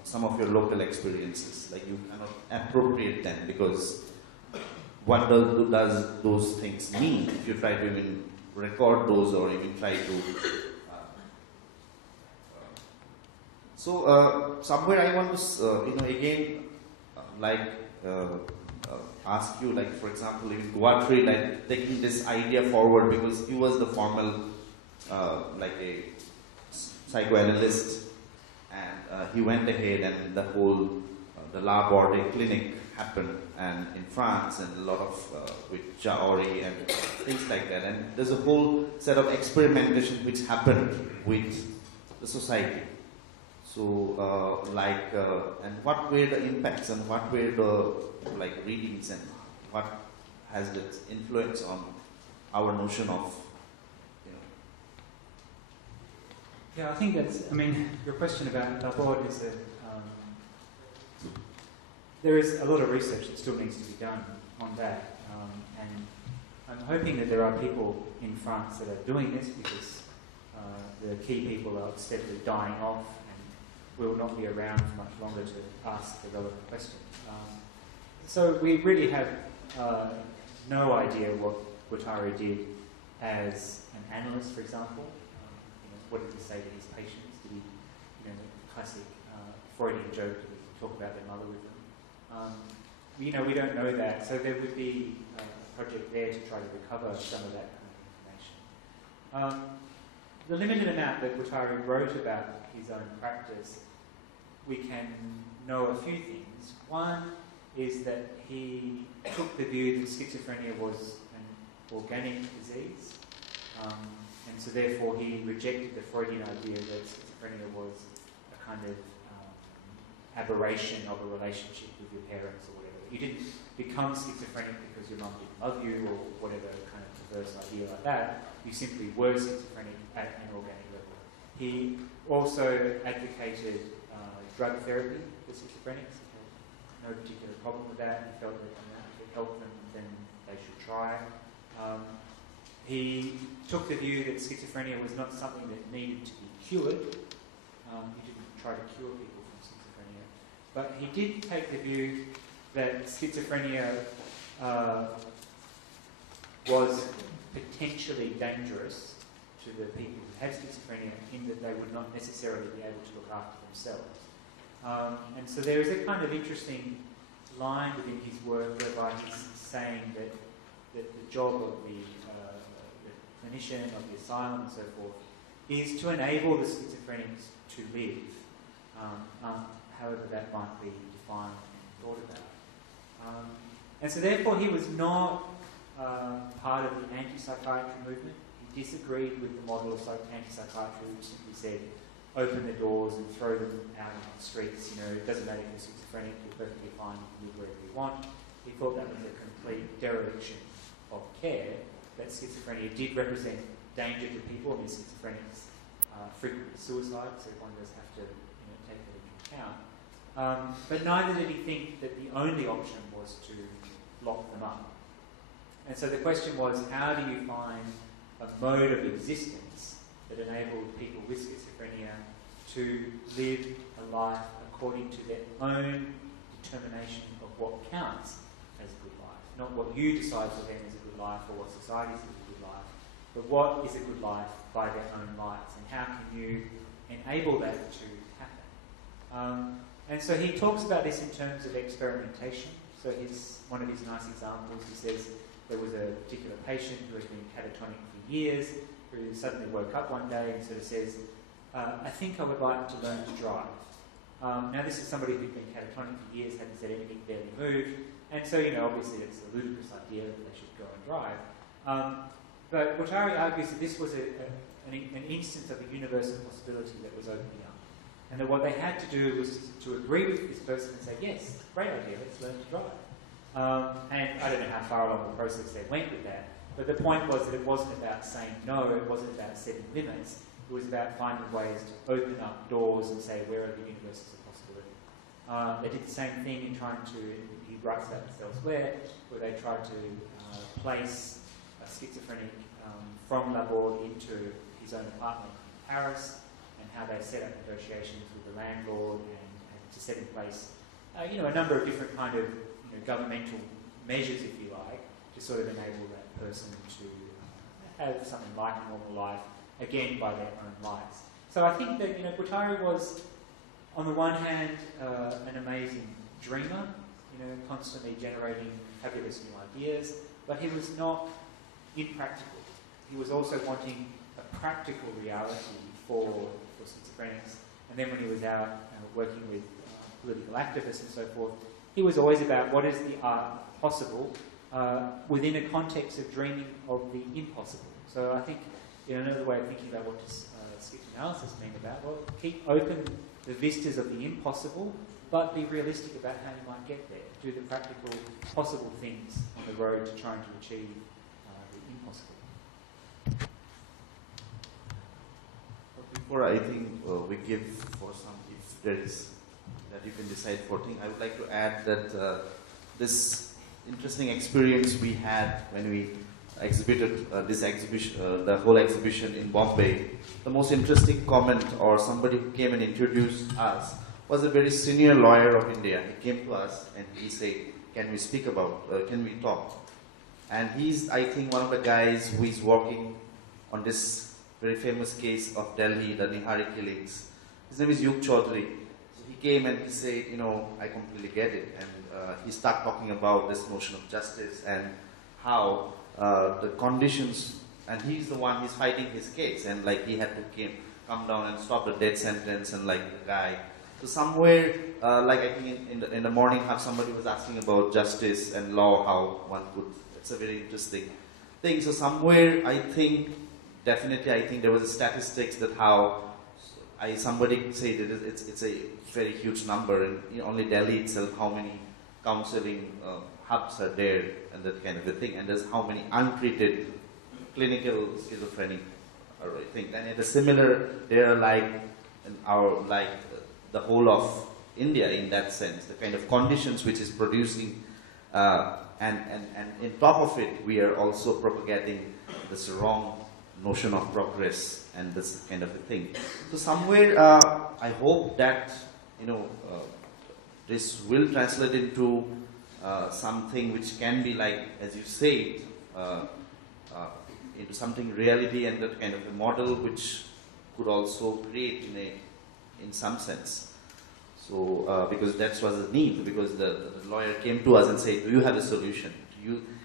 some of your local experiences. Like you cannot appropriate them, because what does those things mean if you try to even record those or even try to. So somewhere I want to again ask you, like for example, in Guattari, like taking this idea forward, because he was the formal like a psychoanalyst, and he went ahead, and the whole the La Borde clinic happened, and in France, and a lot of with Jaori and things like that, and there's a whole set of experimentation which happened with the society. So and what were the impacts, and what were the readings, and what has the influence on our notion of Yeah, I think your question about Laborde is that there is a lot of research that still needs to be done on that, and I'm hoping that there are people in France that are doing this, because the key people are steadily dying off and will not be around for much longer to ask the relevant questions. So we really have no idea what Guattari did as an analyst, for example. What did he say to his patients? Did he, the classic Freudian joke, did he talk about their mother with them? We don't know that, so there would be a project there to try to recover some of that kind of information. The limited amount that Guattari wrote about his own practice, we can know a few things. One is that he took the view that schizophrenia was an organic disease. And so therefore he rejected the Freudian idea that schizophrenia was a kind of aberration of a relationship with your parents or whatever. You didn't become schizophrenic because your mum didn't love you or whatever kind of perverse idea like that. You simply were schizophrenic at an organic level. He also advocated drug therapy for schizophrenics. He had no particular problem with that. He felt that if it helped them, then they should try. He took the view that schizophrenia was not something that needed to be cured. He didn't try to cure people from schizophrenia. But he did take the view that schizophrenia was potentially dangerous to the people who have schizophrenia in that they would not necessarily be able to look after themselves. And so there is a kind of interesting line within his work whereby he's saying that the job of the clinician, of the asylum and so forth, is to enable the schizophrenics to live, however that might be defined and thought about. And so therefore he was not part of the anti-psychiatry movement. He disagreed with the model of anti-psychiatry, which simply said, open the doors and throw them out on the streets. You know, it doesn't matter if you're schizophrenic, you're perfectly fine, you can live wherever you want. He thought that was a complete dereliction of care, that schizophrenia did represent danger to people. I mean, schizophrenics frequently suicide, so one does have to take that into account. But neither did he think that the only option was to lock them up. And so the question was, how do you find a mode of existence that enabled people with schizophrenia to live a life according to their own determination of what counts as a good life? Not what you decide for them is a good life or what society says is a good life, but what is a good life by their own lights, and how can you enable that to happen? And so he talks about this in terms of experimentation. So one of his nice examples, he says there was a particular patient who had been catatonic for years, who suddenly woke up one day and sort of says, I think I would like to learn to drive. Now this is somebody who'd been catatonic for years, hadn't said anything, barely moved, and so, obviously it's a ludicrous idea that they should go and drive. But Guattari argues that this was an instance of a universal possibility that was opening up. And that what they had to do was to agree with this person and say, yes, great idea, let's learn to drive. And I don't know how far along the process they went with that, but the point was that it wasn't about saying no, it wasn't about setting limits, it was about finding ways to open up doors and say, where are the universes of possibility? They did the same thing in trying to, he writes about this elsewhere, where they tried to place a schizophrenic from Laborde into his own apartment in Paris, and how they set up negotiations with the landlord and to set in place a number of different kind of governmental measures, if you like, to sort of enable that person to have something like a normal life, again by their own lights. So I think that Guattari was, on the one hand, an amazing dreamer, constantly generating fabulous new ideas, but he was not impractical. He was also wanting a practical reality for schizophrenics. And then when he was out working with political activists and so forth, he was always about what is the art possible within a context of dreaming of the impossible. So I think another way of thinking about what does schizoanalysis mean about, well, keep open the vistas of the impossible, but be realistic about how you might get there. Do the practical, possible things on the road to trying to achieve the impossible. Before I think we give for some, if there is, that you can decide for thing, I would like to add that this interesting experience we had when we exhibited this exhibition, the whole exhibition in Bombay, the most interesting comment or somebody who came and introduced us was a very senior lawyer of India. He came to us and he said, can we speak about, can we talk? And he's, I think, one of the guys who is working on this very famous case of Delhi, the Nihari killings. His name is Yug Chaudhary. So he came and he said, I completely get it. And he started talking about this notion of justice and how the conditions, and he's the one, he's fighting his case, and like he had to come down and stop the death sentence, and like the guy. So somewhere, like I think in the morning, somebody was asking about justice and law, how one could, it's a very interesting thing. So somewhere, I think, definitely, I think there was a statistics that how somebody said that it's a very huge number, and only Delhi itself, how many counseling hubs are there, and that kind of a thing, and there's how many untreated clinical schizophrenic, I think, and it's similar. There are the whole of India in that sense, the kind of conditions which is producing, and in top of it, we are also propagating this wrong notion of progress and this kind of a thing. So somewhere, I hope that this will translate into something which can be like, as you said, into something reality, and that kind of a model which could also create in some sense. So because that was a need, because the lawyer came to us and said, do you have a solution?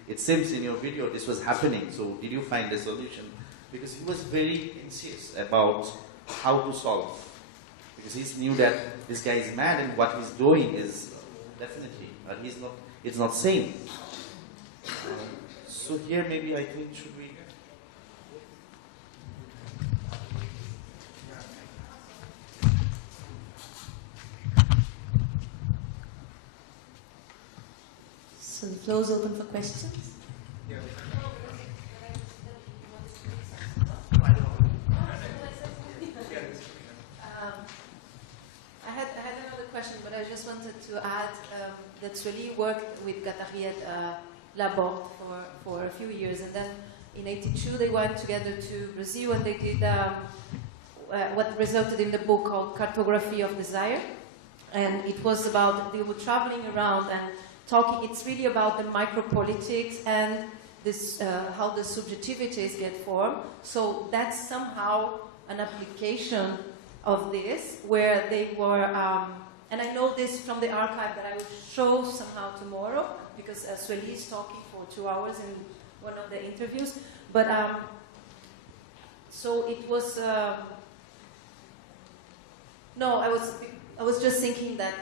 It seems in your video this was happening, so did you find a solution? Because he was very anxious about how to solve. Because he knew that this guy is mad and what he's doing is definitely, it's not sane. So here maybe I think should we... So the floor is open for questions. Yeah. I had another question, but I just wanted to add that Sweli worked with Guattari at Laborde for a few years, and then in '82 they went together to Brazil and they did what resulted in the book called Cartography of Desire, and it was about, they were traveling around and talking, it's really about the micropolitics and this, how the subjectivities get formed. So that's somehow an application of this, where they were, and I know this from the archive that I will show somehow tomorrow, because Sweli is talking for 2 hours in one of the interviews. But so it was. No, I was just thinking that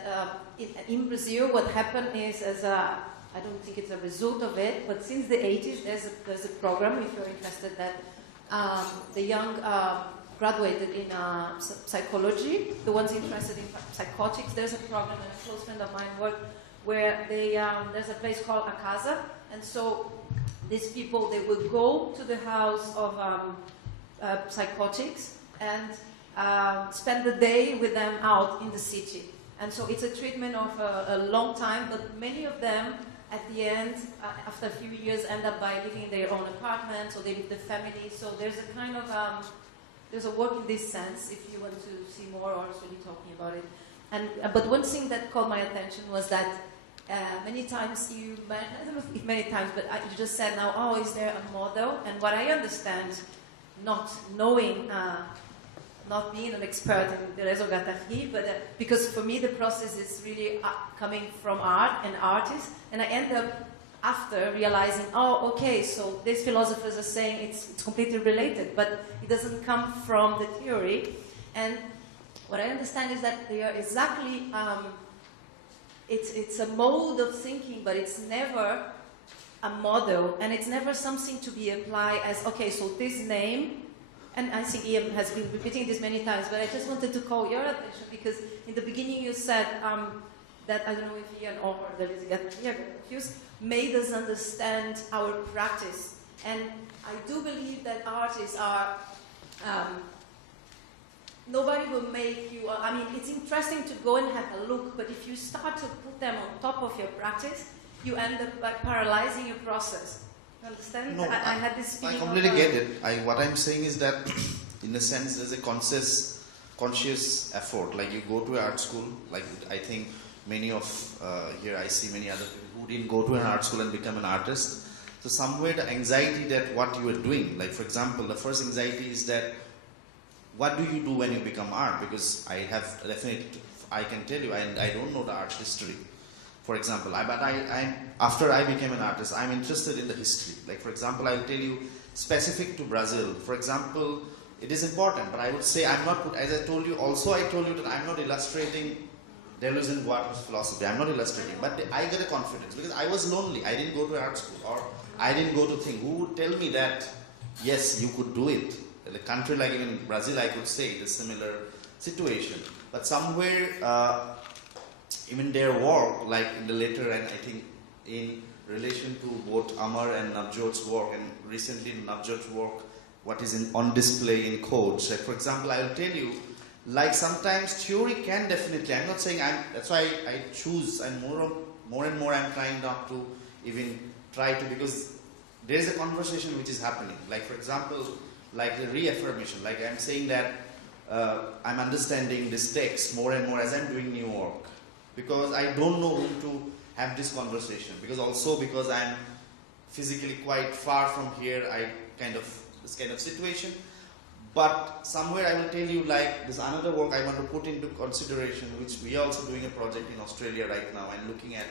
in Brazil, what happened is, I don't think it's a result of it, but since the 80s, there's a program, if you're interested, that the young graduated in psychology, the ones interested in psychotics. There's a program that a close friend of mine worked where there's a place called A Casa, and so these people, they would go to the house of psychotics and spend the day with them out in the city. And so it's a treatment of a long time, but many of them at the end, after a few years, end up by living in their own apartments, or they leave the family. So there's a kind of, there's a work in this sense, if you want to see more, or really talking about it. And but one thing that caught my attention was that many times I don't know if many times, but you just said now, oh, is there a model? And what I understand, not knowing, not being an expert in the réseau Guattari, but because for me the process is really coming from art and artists, and I end up after realizing, oh, okay, so these philosophers are saying it's completely related, but it doesn't come from the theory. And what I understand is that they are exactly, it's a mode of thinking, but it's never a model, and it's never something to be applied as, okay, so this name, and I think Ian has been repeating this many times, but I just wanted to call your attention, because in the beginning you said that, I don't know if Ian or the Guattari confused, made us understand our practice. And I do believe that artists are, nobody will make you, I mean, it's interesting to go and have a look, but if you start to put them on top of your practice, you end up by paralyzing your process. You understand? No, I had this feeling. I completely get it. What I'm saying is that, in a sense, there's a conscious effort. Like you go to art school, like I think many of, here I see many other people who didn't go to an art school and become an artist. So somewhere the anxiety that what you are doing, like for example, the first anxiety is that, what do you do when you become art? Because I have definitely, I can tell you, I don't know the art history. For example, after I became an artist, I'm interested in the history. Like for example, I'll tell you, specific to Brazil, for example, it is important, but I would say I'm not, as I told you, also I told you that I'm not illustrating Deleuze and Guattari's philosophy. I'm not illustrating, but I get a confidence because I was lonely. I didn't go to art school, or I didn't go to think. Who would tell me that, yes, you could do it? In a country like even Brazil, I could say it's a similar situation. But somewhere, even their work, like in the later, and I think in relation to both Amar and Navjot's work, and recently Navjot's work, what is on display in codes. Like for example, I will tell you, like sometimes theory can definitely, I'm not saying that's why I choose, and more and more I'm trying not to even try to, because there is a conversation which is happening. Like for example, like the reaffirmation, like I'm saying that I'm understanding this text more and more as I'm doing new work. Because I don't know whom to have this conversation. Because I'm physically quite far from here, I this kind of situation. But somewhere I will tell you, like, there's another work I want to put into consideration, which we are also doing a project in Australia right now and looking at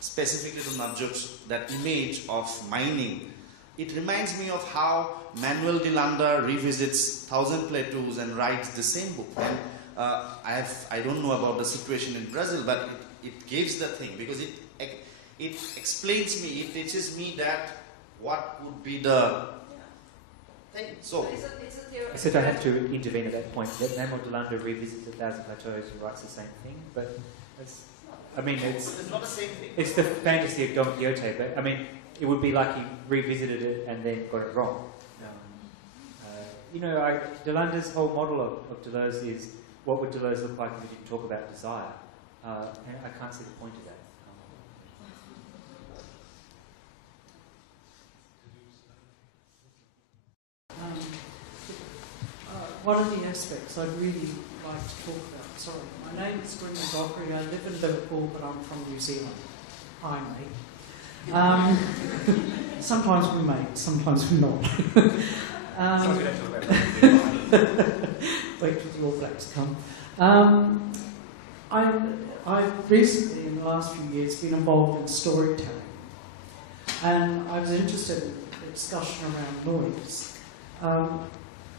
specifically to Navjot, that image of mining. It reminds me of how Manuel de Landa revisits Thousand Plateaus and writes the same book. And I don't know about the situation in Brazil, but it gives the thing, because it explains me, it teaches me that what would be the thing. So it's a theory. I said I have to intervene at that point. That Manuel de Landa revisits 1,000 Plateaus and writes the same thing, but it's not the same thing. It's the fantasy of Don Quixote, but I mean, it would be like he revisited it and then got it wrong. De Landa's whole model of Deleuze is, what would Deleuze look like if we didn't talk about desire? And I can't see the point of that. One of the aspects I'd really like to talk about, sorry, my name is Mriganka, I live in Liverpool, but I'm from New Zealand. Hi, mate. Sometimes we mate, sometimes we're not. Wait till the All Blacks come. I've recently, in the last few years, been involved in storytelling. And I was interested in the discussion around noise.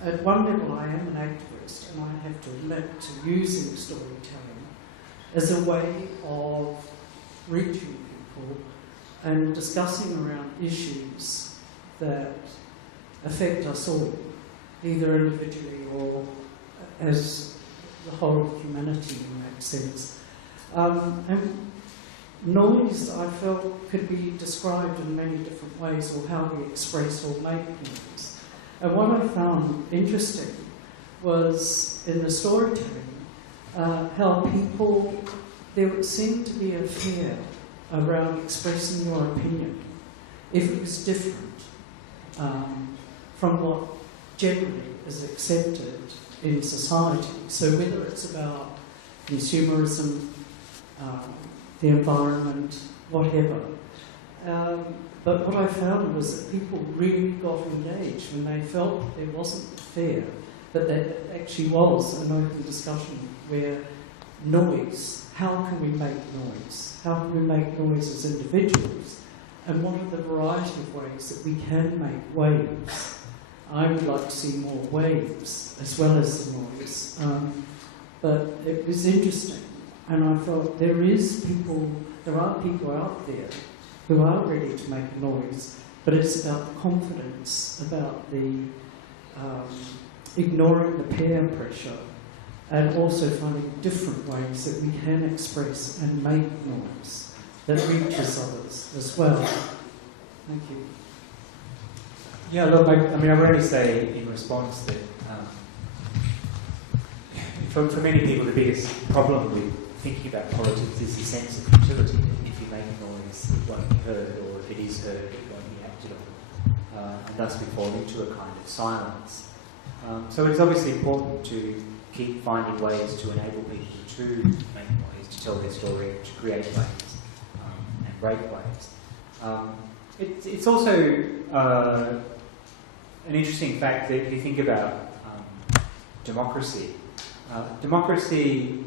At one level, I am an activist, and I have to admit to using storytelling as a way of reaching people and discussing around issues that affect us all, either individually or as the whole of humanity in that sense. And noise, I felt, could be described in many different ways, or how we express or make noise. And what I found interesting was, in the storytelling, how people, there seemed to be a fear around expressing your opinion if it was different from what generally is accepted in society. So whether it's about consumerism, the environment, whatever. But what I found was that people really got engaged when they felt there wasn't fear, but there actually was an open discussion where noise, how can we make noise? How can we make noise as individuals? And what are the variety of ways that we can make waves? I would like to see more waves as well as the noise. But it was interesting, and I felt there are people out there who are ready to make a noise, but it's about the confidence, about the ignoring the peer pressure, and also finding different ways that we can express and make noise that reaches others as well. Thank you. Yeah, look, I would only say in response that for many people the biggest problem with thinking about politics is the sense of futility. If you make a noise, it won't be heard, or if it is heard, it won't be acted on. And thus we fall into a kind of silence. So it's obviously important to keep finding ways to enable people to make noise, to tell their story, to create waves, and break waves. It's also an interesting fact that if you think about democracy. Democracy,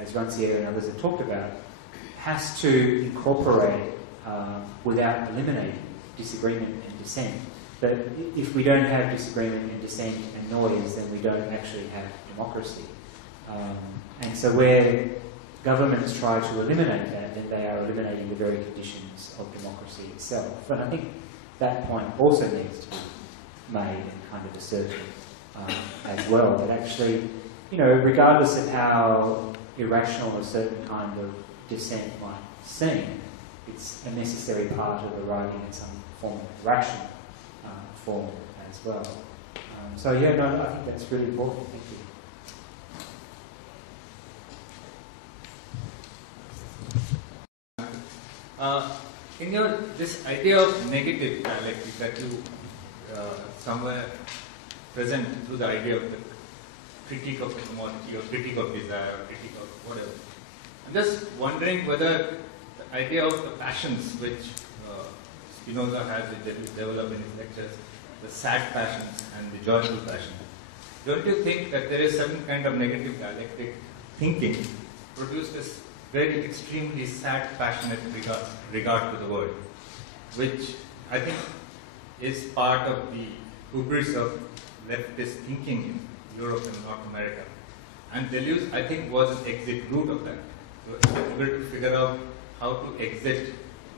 as Rancière and others have talked about, has to incorporate, without eliminating, disagreement and dissent. But if we don't have disagreement and dissent and noise, then we don't actually have democracy. And so where governments try to eliminate that, then they are eliminating the very conditions of democracy itself. And I think that point also needs to be made and kind of asserted as well, that actually, regardless of how irrational a certain kind of dissent might seem, it's a necessary part of arriving at some form of rational form as well. I think that's really important. Thank you. This idea of negative dialectic that you somewhere present through the idea of the critique of the commodity, or critique of desire, or critique of whatever. I'm just wondering whether the idea of the passions which Spinoza has developed in his lectures, the sad passions and the joyful passions. Don't you think that there is some kind of negative dialectic thinking produces very extremely sad, passionate regard to the world, which I think is part of the hubris of leftist thinking in Europe and North America. And Deleuze, I think, was an exit route of that. So able to figure out how to exit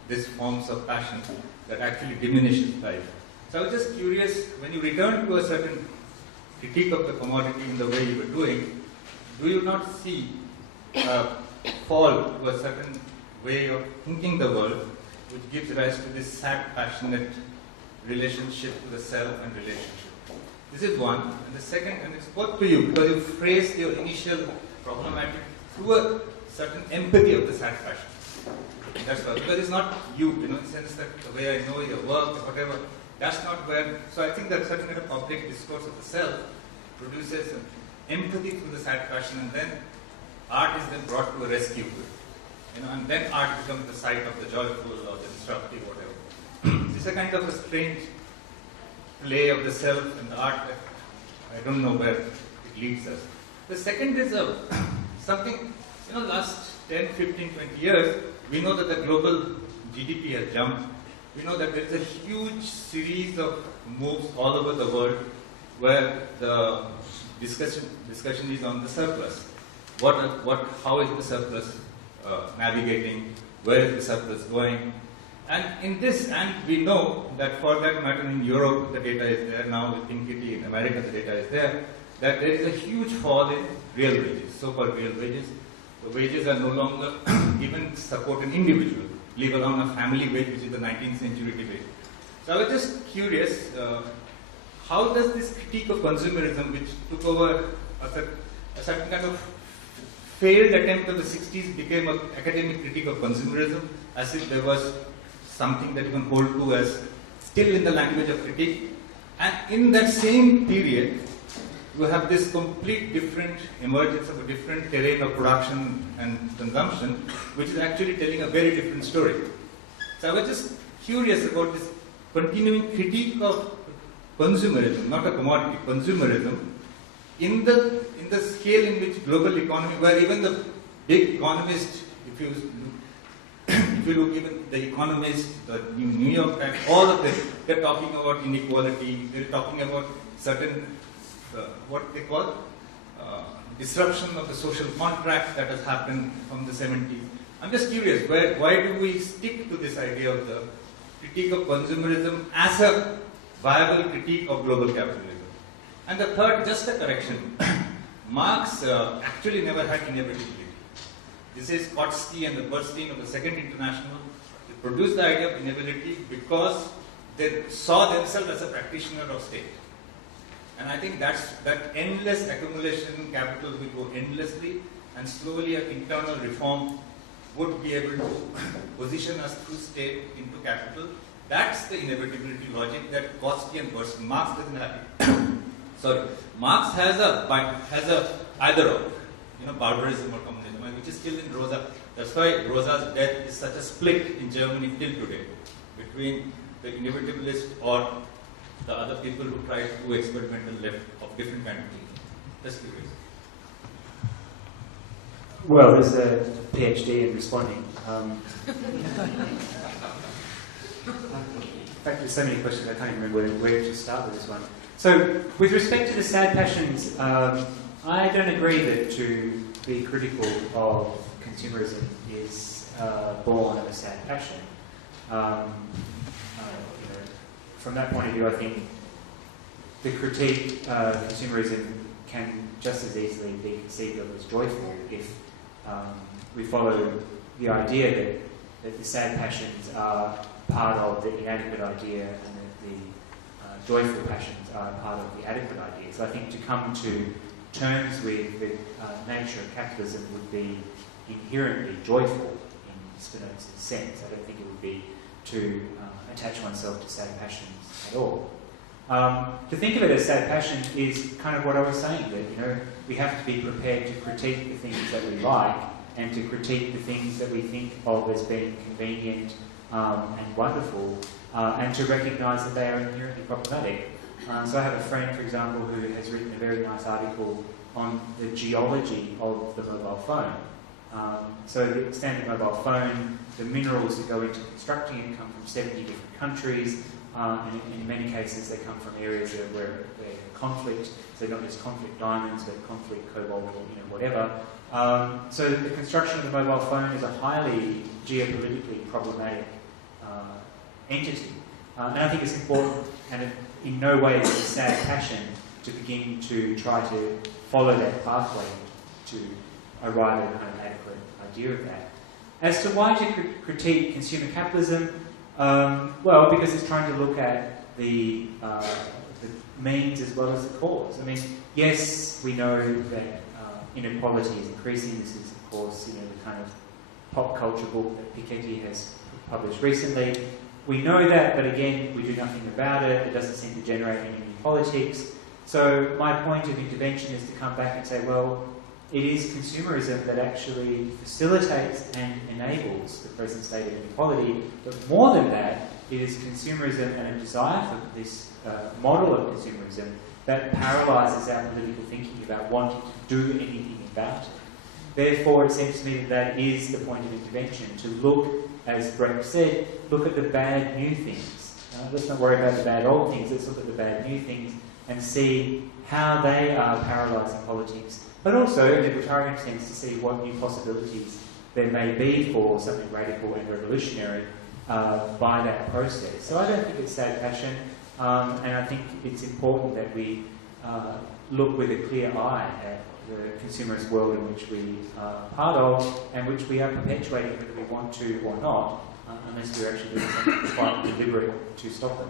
these forms of passion that actually diminishes life. So I was just curious, when you return to a certain critique of the commodity in the way you were doing, do you not see fall to a certain way of thinking the world, which gives rise to this sad, passionate relationship to the self and relationship? This is one. And the second, and it's both to you, because you phrased your initial problematic through a certain empathy of the sad passion. That's why, because it's not you, in the sense that the way I know your work or whatever, that's not where, so I think that certain kind of public discourse of the self produces empathy through the sad passion, and then art is then brought to a rescue to it. And then art becomes the site of the joyful or the disruptive, whatever. It's a kind of a strange play of the self and the art that I don't know where it leads us. The second is something, last 10, 15, 20 years, we know that the global GDP has jumped. We know that there is a huge series of moves all over the world where the discussion is on the surplus. How is the surplus navigating? Where is the surplus going? And in this, and we know that for that matter in Europe, the data is there now, with Pinkity in America, the data is there, that there is a huge fall in real wages, so-called real wages. The wages are no longer even support an individual, leave alone a family wage, which is the 19th century debate. So I was just curious, how does this critique of consumerism, which took over a certain kind of failed attempt of the 60s, became an academic critique of consumerism, as if there was something that you can hold to as still in the language of critique. And in that same period, you have this complete different emergence of a different terrain of production and consumption, which is actually telling a very different story. So I was just curious about this continuing critique of consumerism, not a commodity, consumerism, in the scale in which global economy, where even the big economists, if you look even the Economist, the New York Times, all of them, they're talking about inequality, they're talking about certain, what they call, disruption of the social contract that has happened from the 70s. I'm just curious, why do we stick to this idea of the critique of consumerism as a viable critique of global capitalism? And the third, just a correction, Marx actually never had inevitability. This is Kautsky and the Bernstein of the Second International. They produced the idea of inevitability because they saw themselves as a practitioner of state. And I think that endless accumulation capital will go endlessly, and slowly an internal reform would be able to position us through state into capital. That's the inevitability logic that Kautsky and Bernstein, Marx doesn't have it. Sorry, Marx has a either or, barbarism or communism, which is still in Rosa. That's why Rosa's death is such a split in Germany till today between the inevitabilist or the other people who try to do experimental left of different kind of thinking. Just curious. Well, there's a PhD in responding. In fact, there's so many questions I can't even remember where to start with this one. So, with respect to the sad passions, I don't agree that to be critical of consumerism is born of a sad passion. From that point of view, I think the critique consumerism can just as easily be conceived of as joyful if we follow the idea that the sad passions are part of the inadequate idea and that the joyful passions are part of the adequate idea. So I think to come to terms with the nature of capitalism would be inherently joyful in Spinoza's sense. I don't think it would be to attach oneself to sad passions at all. To think of it as sad passion is kind of what I was saying, that we have to be prepared to critique the things that we like and to critique the things that we think of as being convenient and wonderful, and to recognise that they are inherently problematic. So I have a friend, for example, who has written a very nice article on the geology of the mobile phone. So the standard mobile phone, the minerals that go into constructing it come from 70 different countries, and in many cases they come from areas where conflict, so not just conflict diamonds, but conflict cobalt or whatever. So the construction of the mobile phone is a highly geopolitically problematic entity. And I think it's important, and in no way is it a sad passion to begin to try to follow that pathway to arrive at an adequate idea of that. As to why to critique consumer capitalism, well, because it's trying to look at the means as well as the cause. I mean, yes, we know that inequality is increasing. This is, of course, the kind of pop culture book that Piketty has published recently. We know that, but again, we do nothing about it. It doesn't seem to generate any new politics. So my point of intervention is to come back and say, well, it is consumerism that actually facilitates and enables the present state of inequality. But more than that, it is consumerism and a desire for this model of consumerism that paralyses our political thinking about wanting to do anything about it. Therefore, it seems to me that that is the point of intervention, to look, as Brett said, look at the bad new things. Let's not worry about the bad old things, let's look at the bad new things and see how they are paralysing politics, but also in a libertarian sense to see what new possibilities there may be for something radical and revolutionary by that process. So I don't think it's sad passion, and I think it's important that we look with a clear eye at the consumerist world in which we are part of and which we are perpetuating whether we want to or not, unless we're actually doing something quite deliberate to stop it.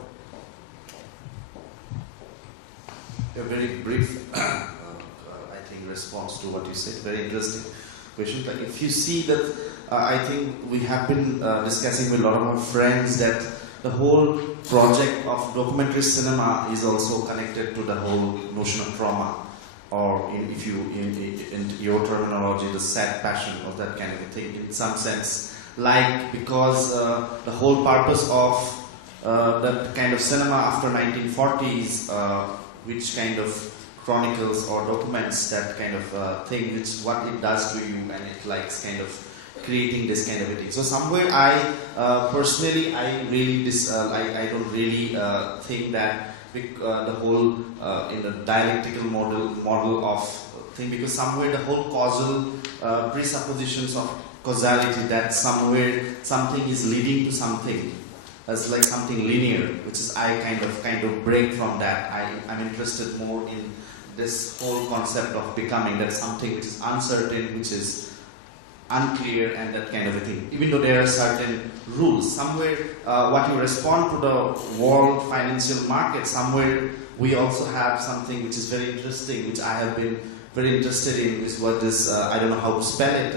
A very brief, I think, response to what you said. Very interesting question. Like, if you see that, I think we have been discussing with a lot of our friends that the whole project of documentary cinema is also connected to the whole notion of trauma, or if you, in your terminology, the sad passion of that kind of a thing, in some sense. Like, because the whole purpose of that kind of cinema after 1940s, which kind of chronicles or documents that kind of thing, which what it does to you, and it likes kind of creating this kind of a thing. So somewhere I personally I really I don't really think that the whole in the dialectical model of thing, because somewhere the whole causal presuppositions of causality, that somewhere something is leading to something as like something linear, which is I kind of break from that. I'm interested more in this whole concept of becoming, that something which is uncertain, which is unclear, and that kind of a thing. Even though there are certain rules, somewhere what you respond to the world financial market, somewhere we also have something which is very interesting, which I have been very interested in, is what is, I don't know how to spell it,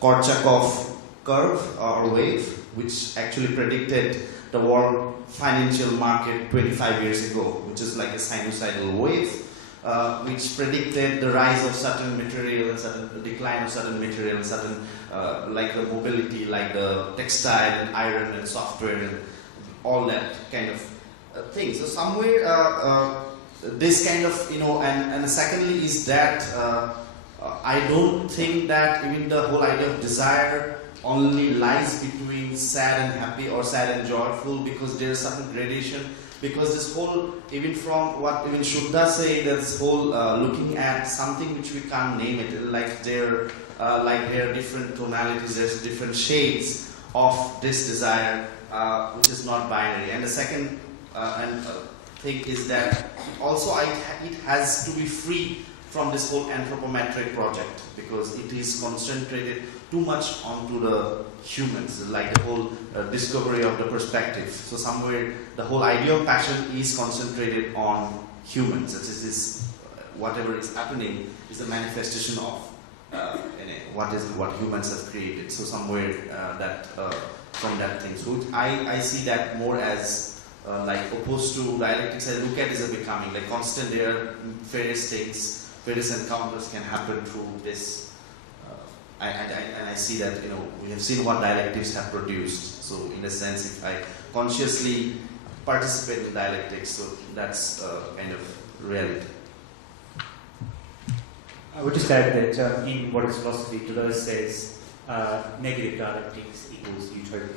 Korchakov curve or wave, which actually predicted the world financial market 25 years ago, which is like a sinusoidal wave, which predicted the rise of certain material and certain decline of certain material, certain like the mobility, like the textile and iron and software and all that kind of thing. So somewhere this kind of, and secondly is that I don't think that even the whole idea of desire only lies between sad and happy or sad and joyful, because there is certain gradation. Because this whole, even from what even Shuddha say, this whole looking at something which we can't name it, like there are different tonalities, there's different shades of this desire, which is not binary. And the second thing is that also it has to be free from this whole anthropometric project, because it is concentrated too much onto the humans, like the whole discovery of the perspective. So somewhere the whole idea of passion is concentrated on humans. That is this, whatever is happening is a manifestation of what humans have created. So somewhere that from that thing. So I see that more as like opposed to dialectics. I look at it as a becoming, like constant. There are various things, various encounters can happen through this. And I see that, we have seen what dialectics have produced. So in a sense, if I consciously participate in dialectics. So that's kind of reality. I would just add that in What is Philosophy, Deleuze says negative dialectics equals utopia.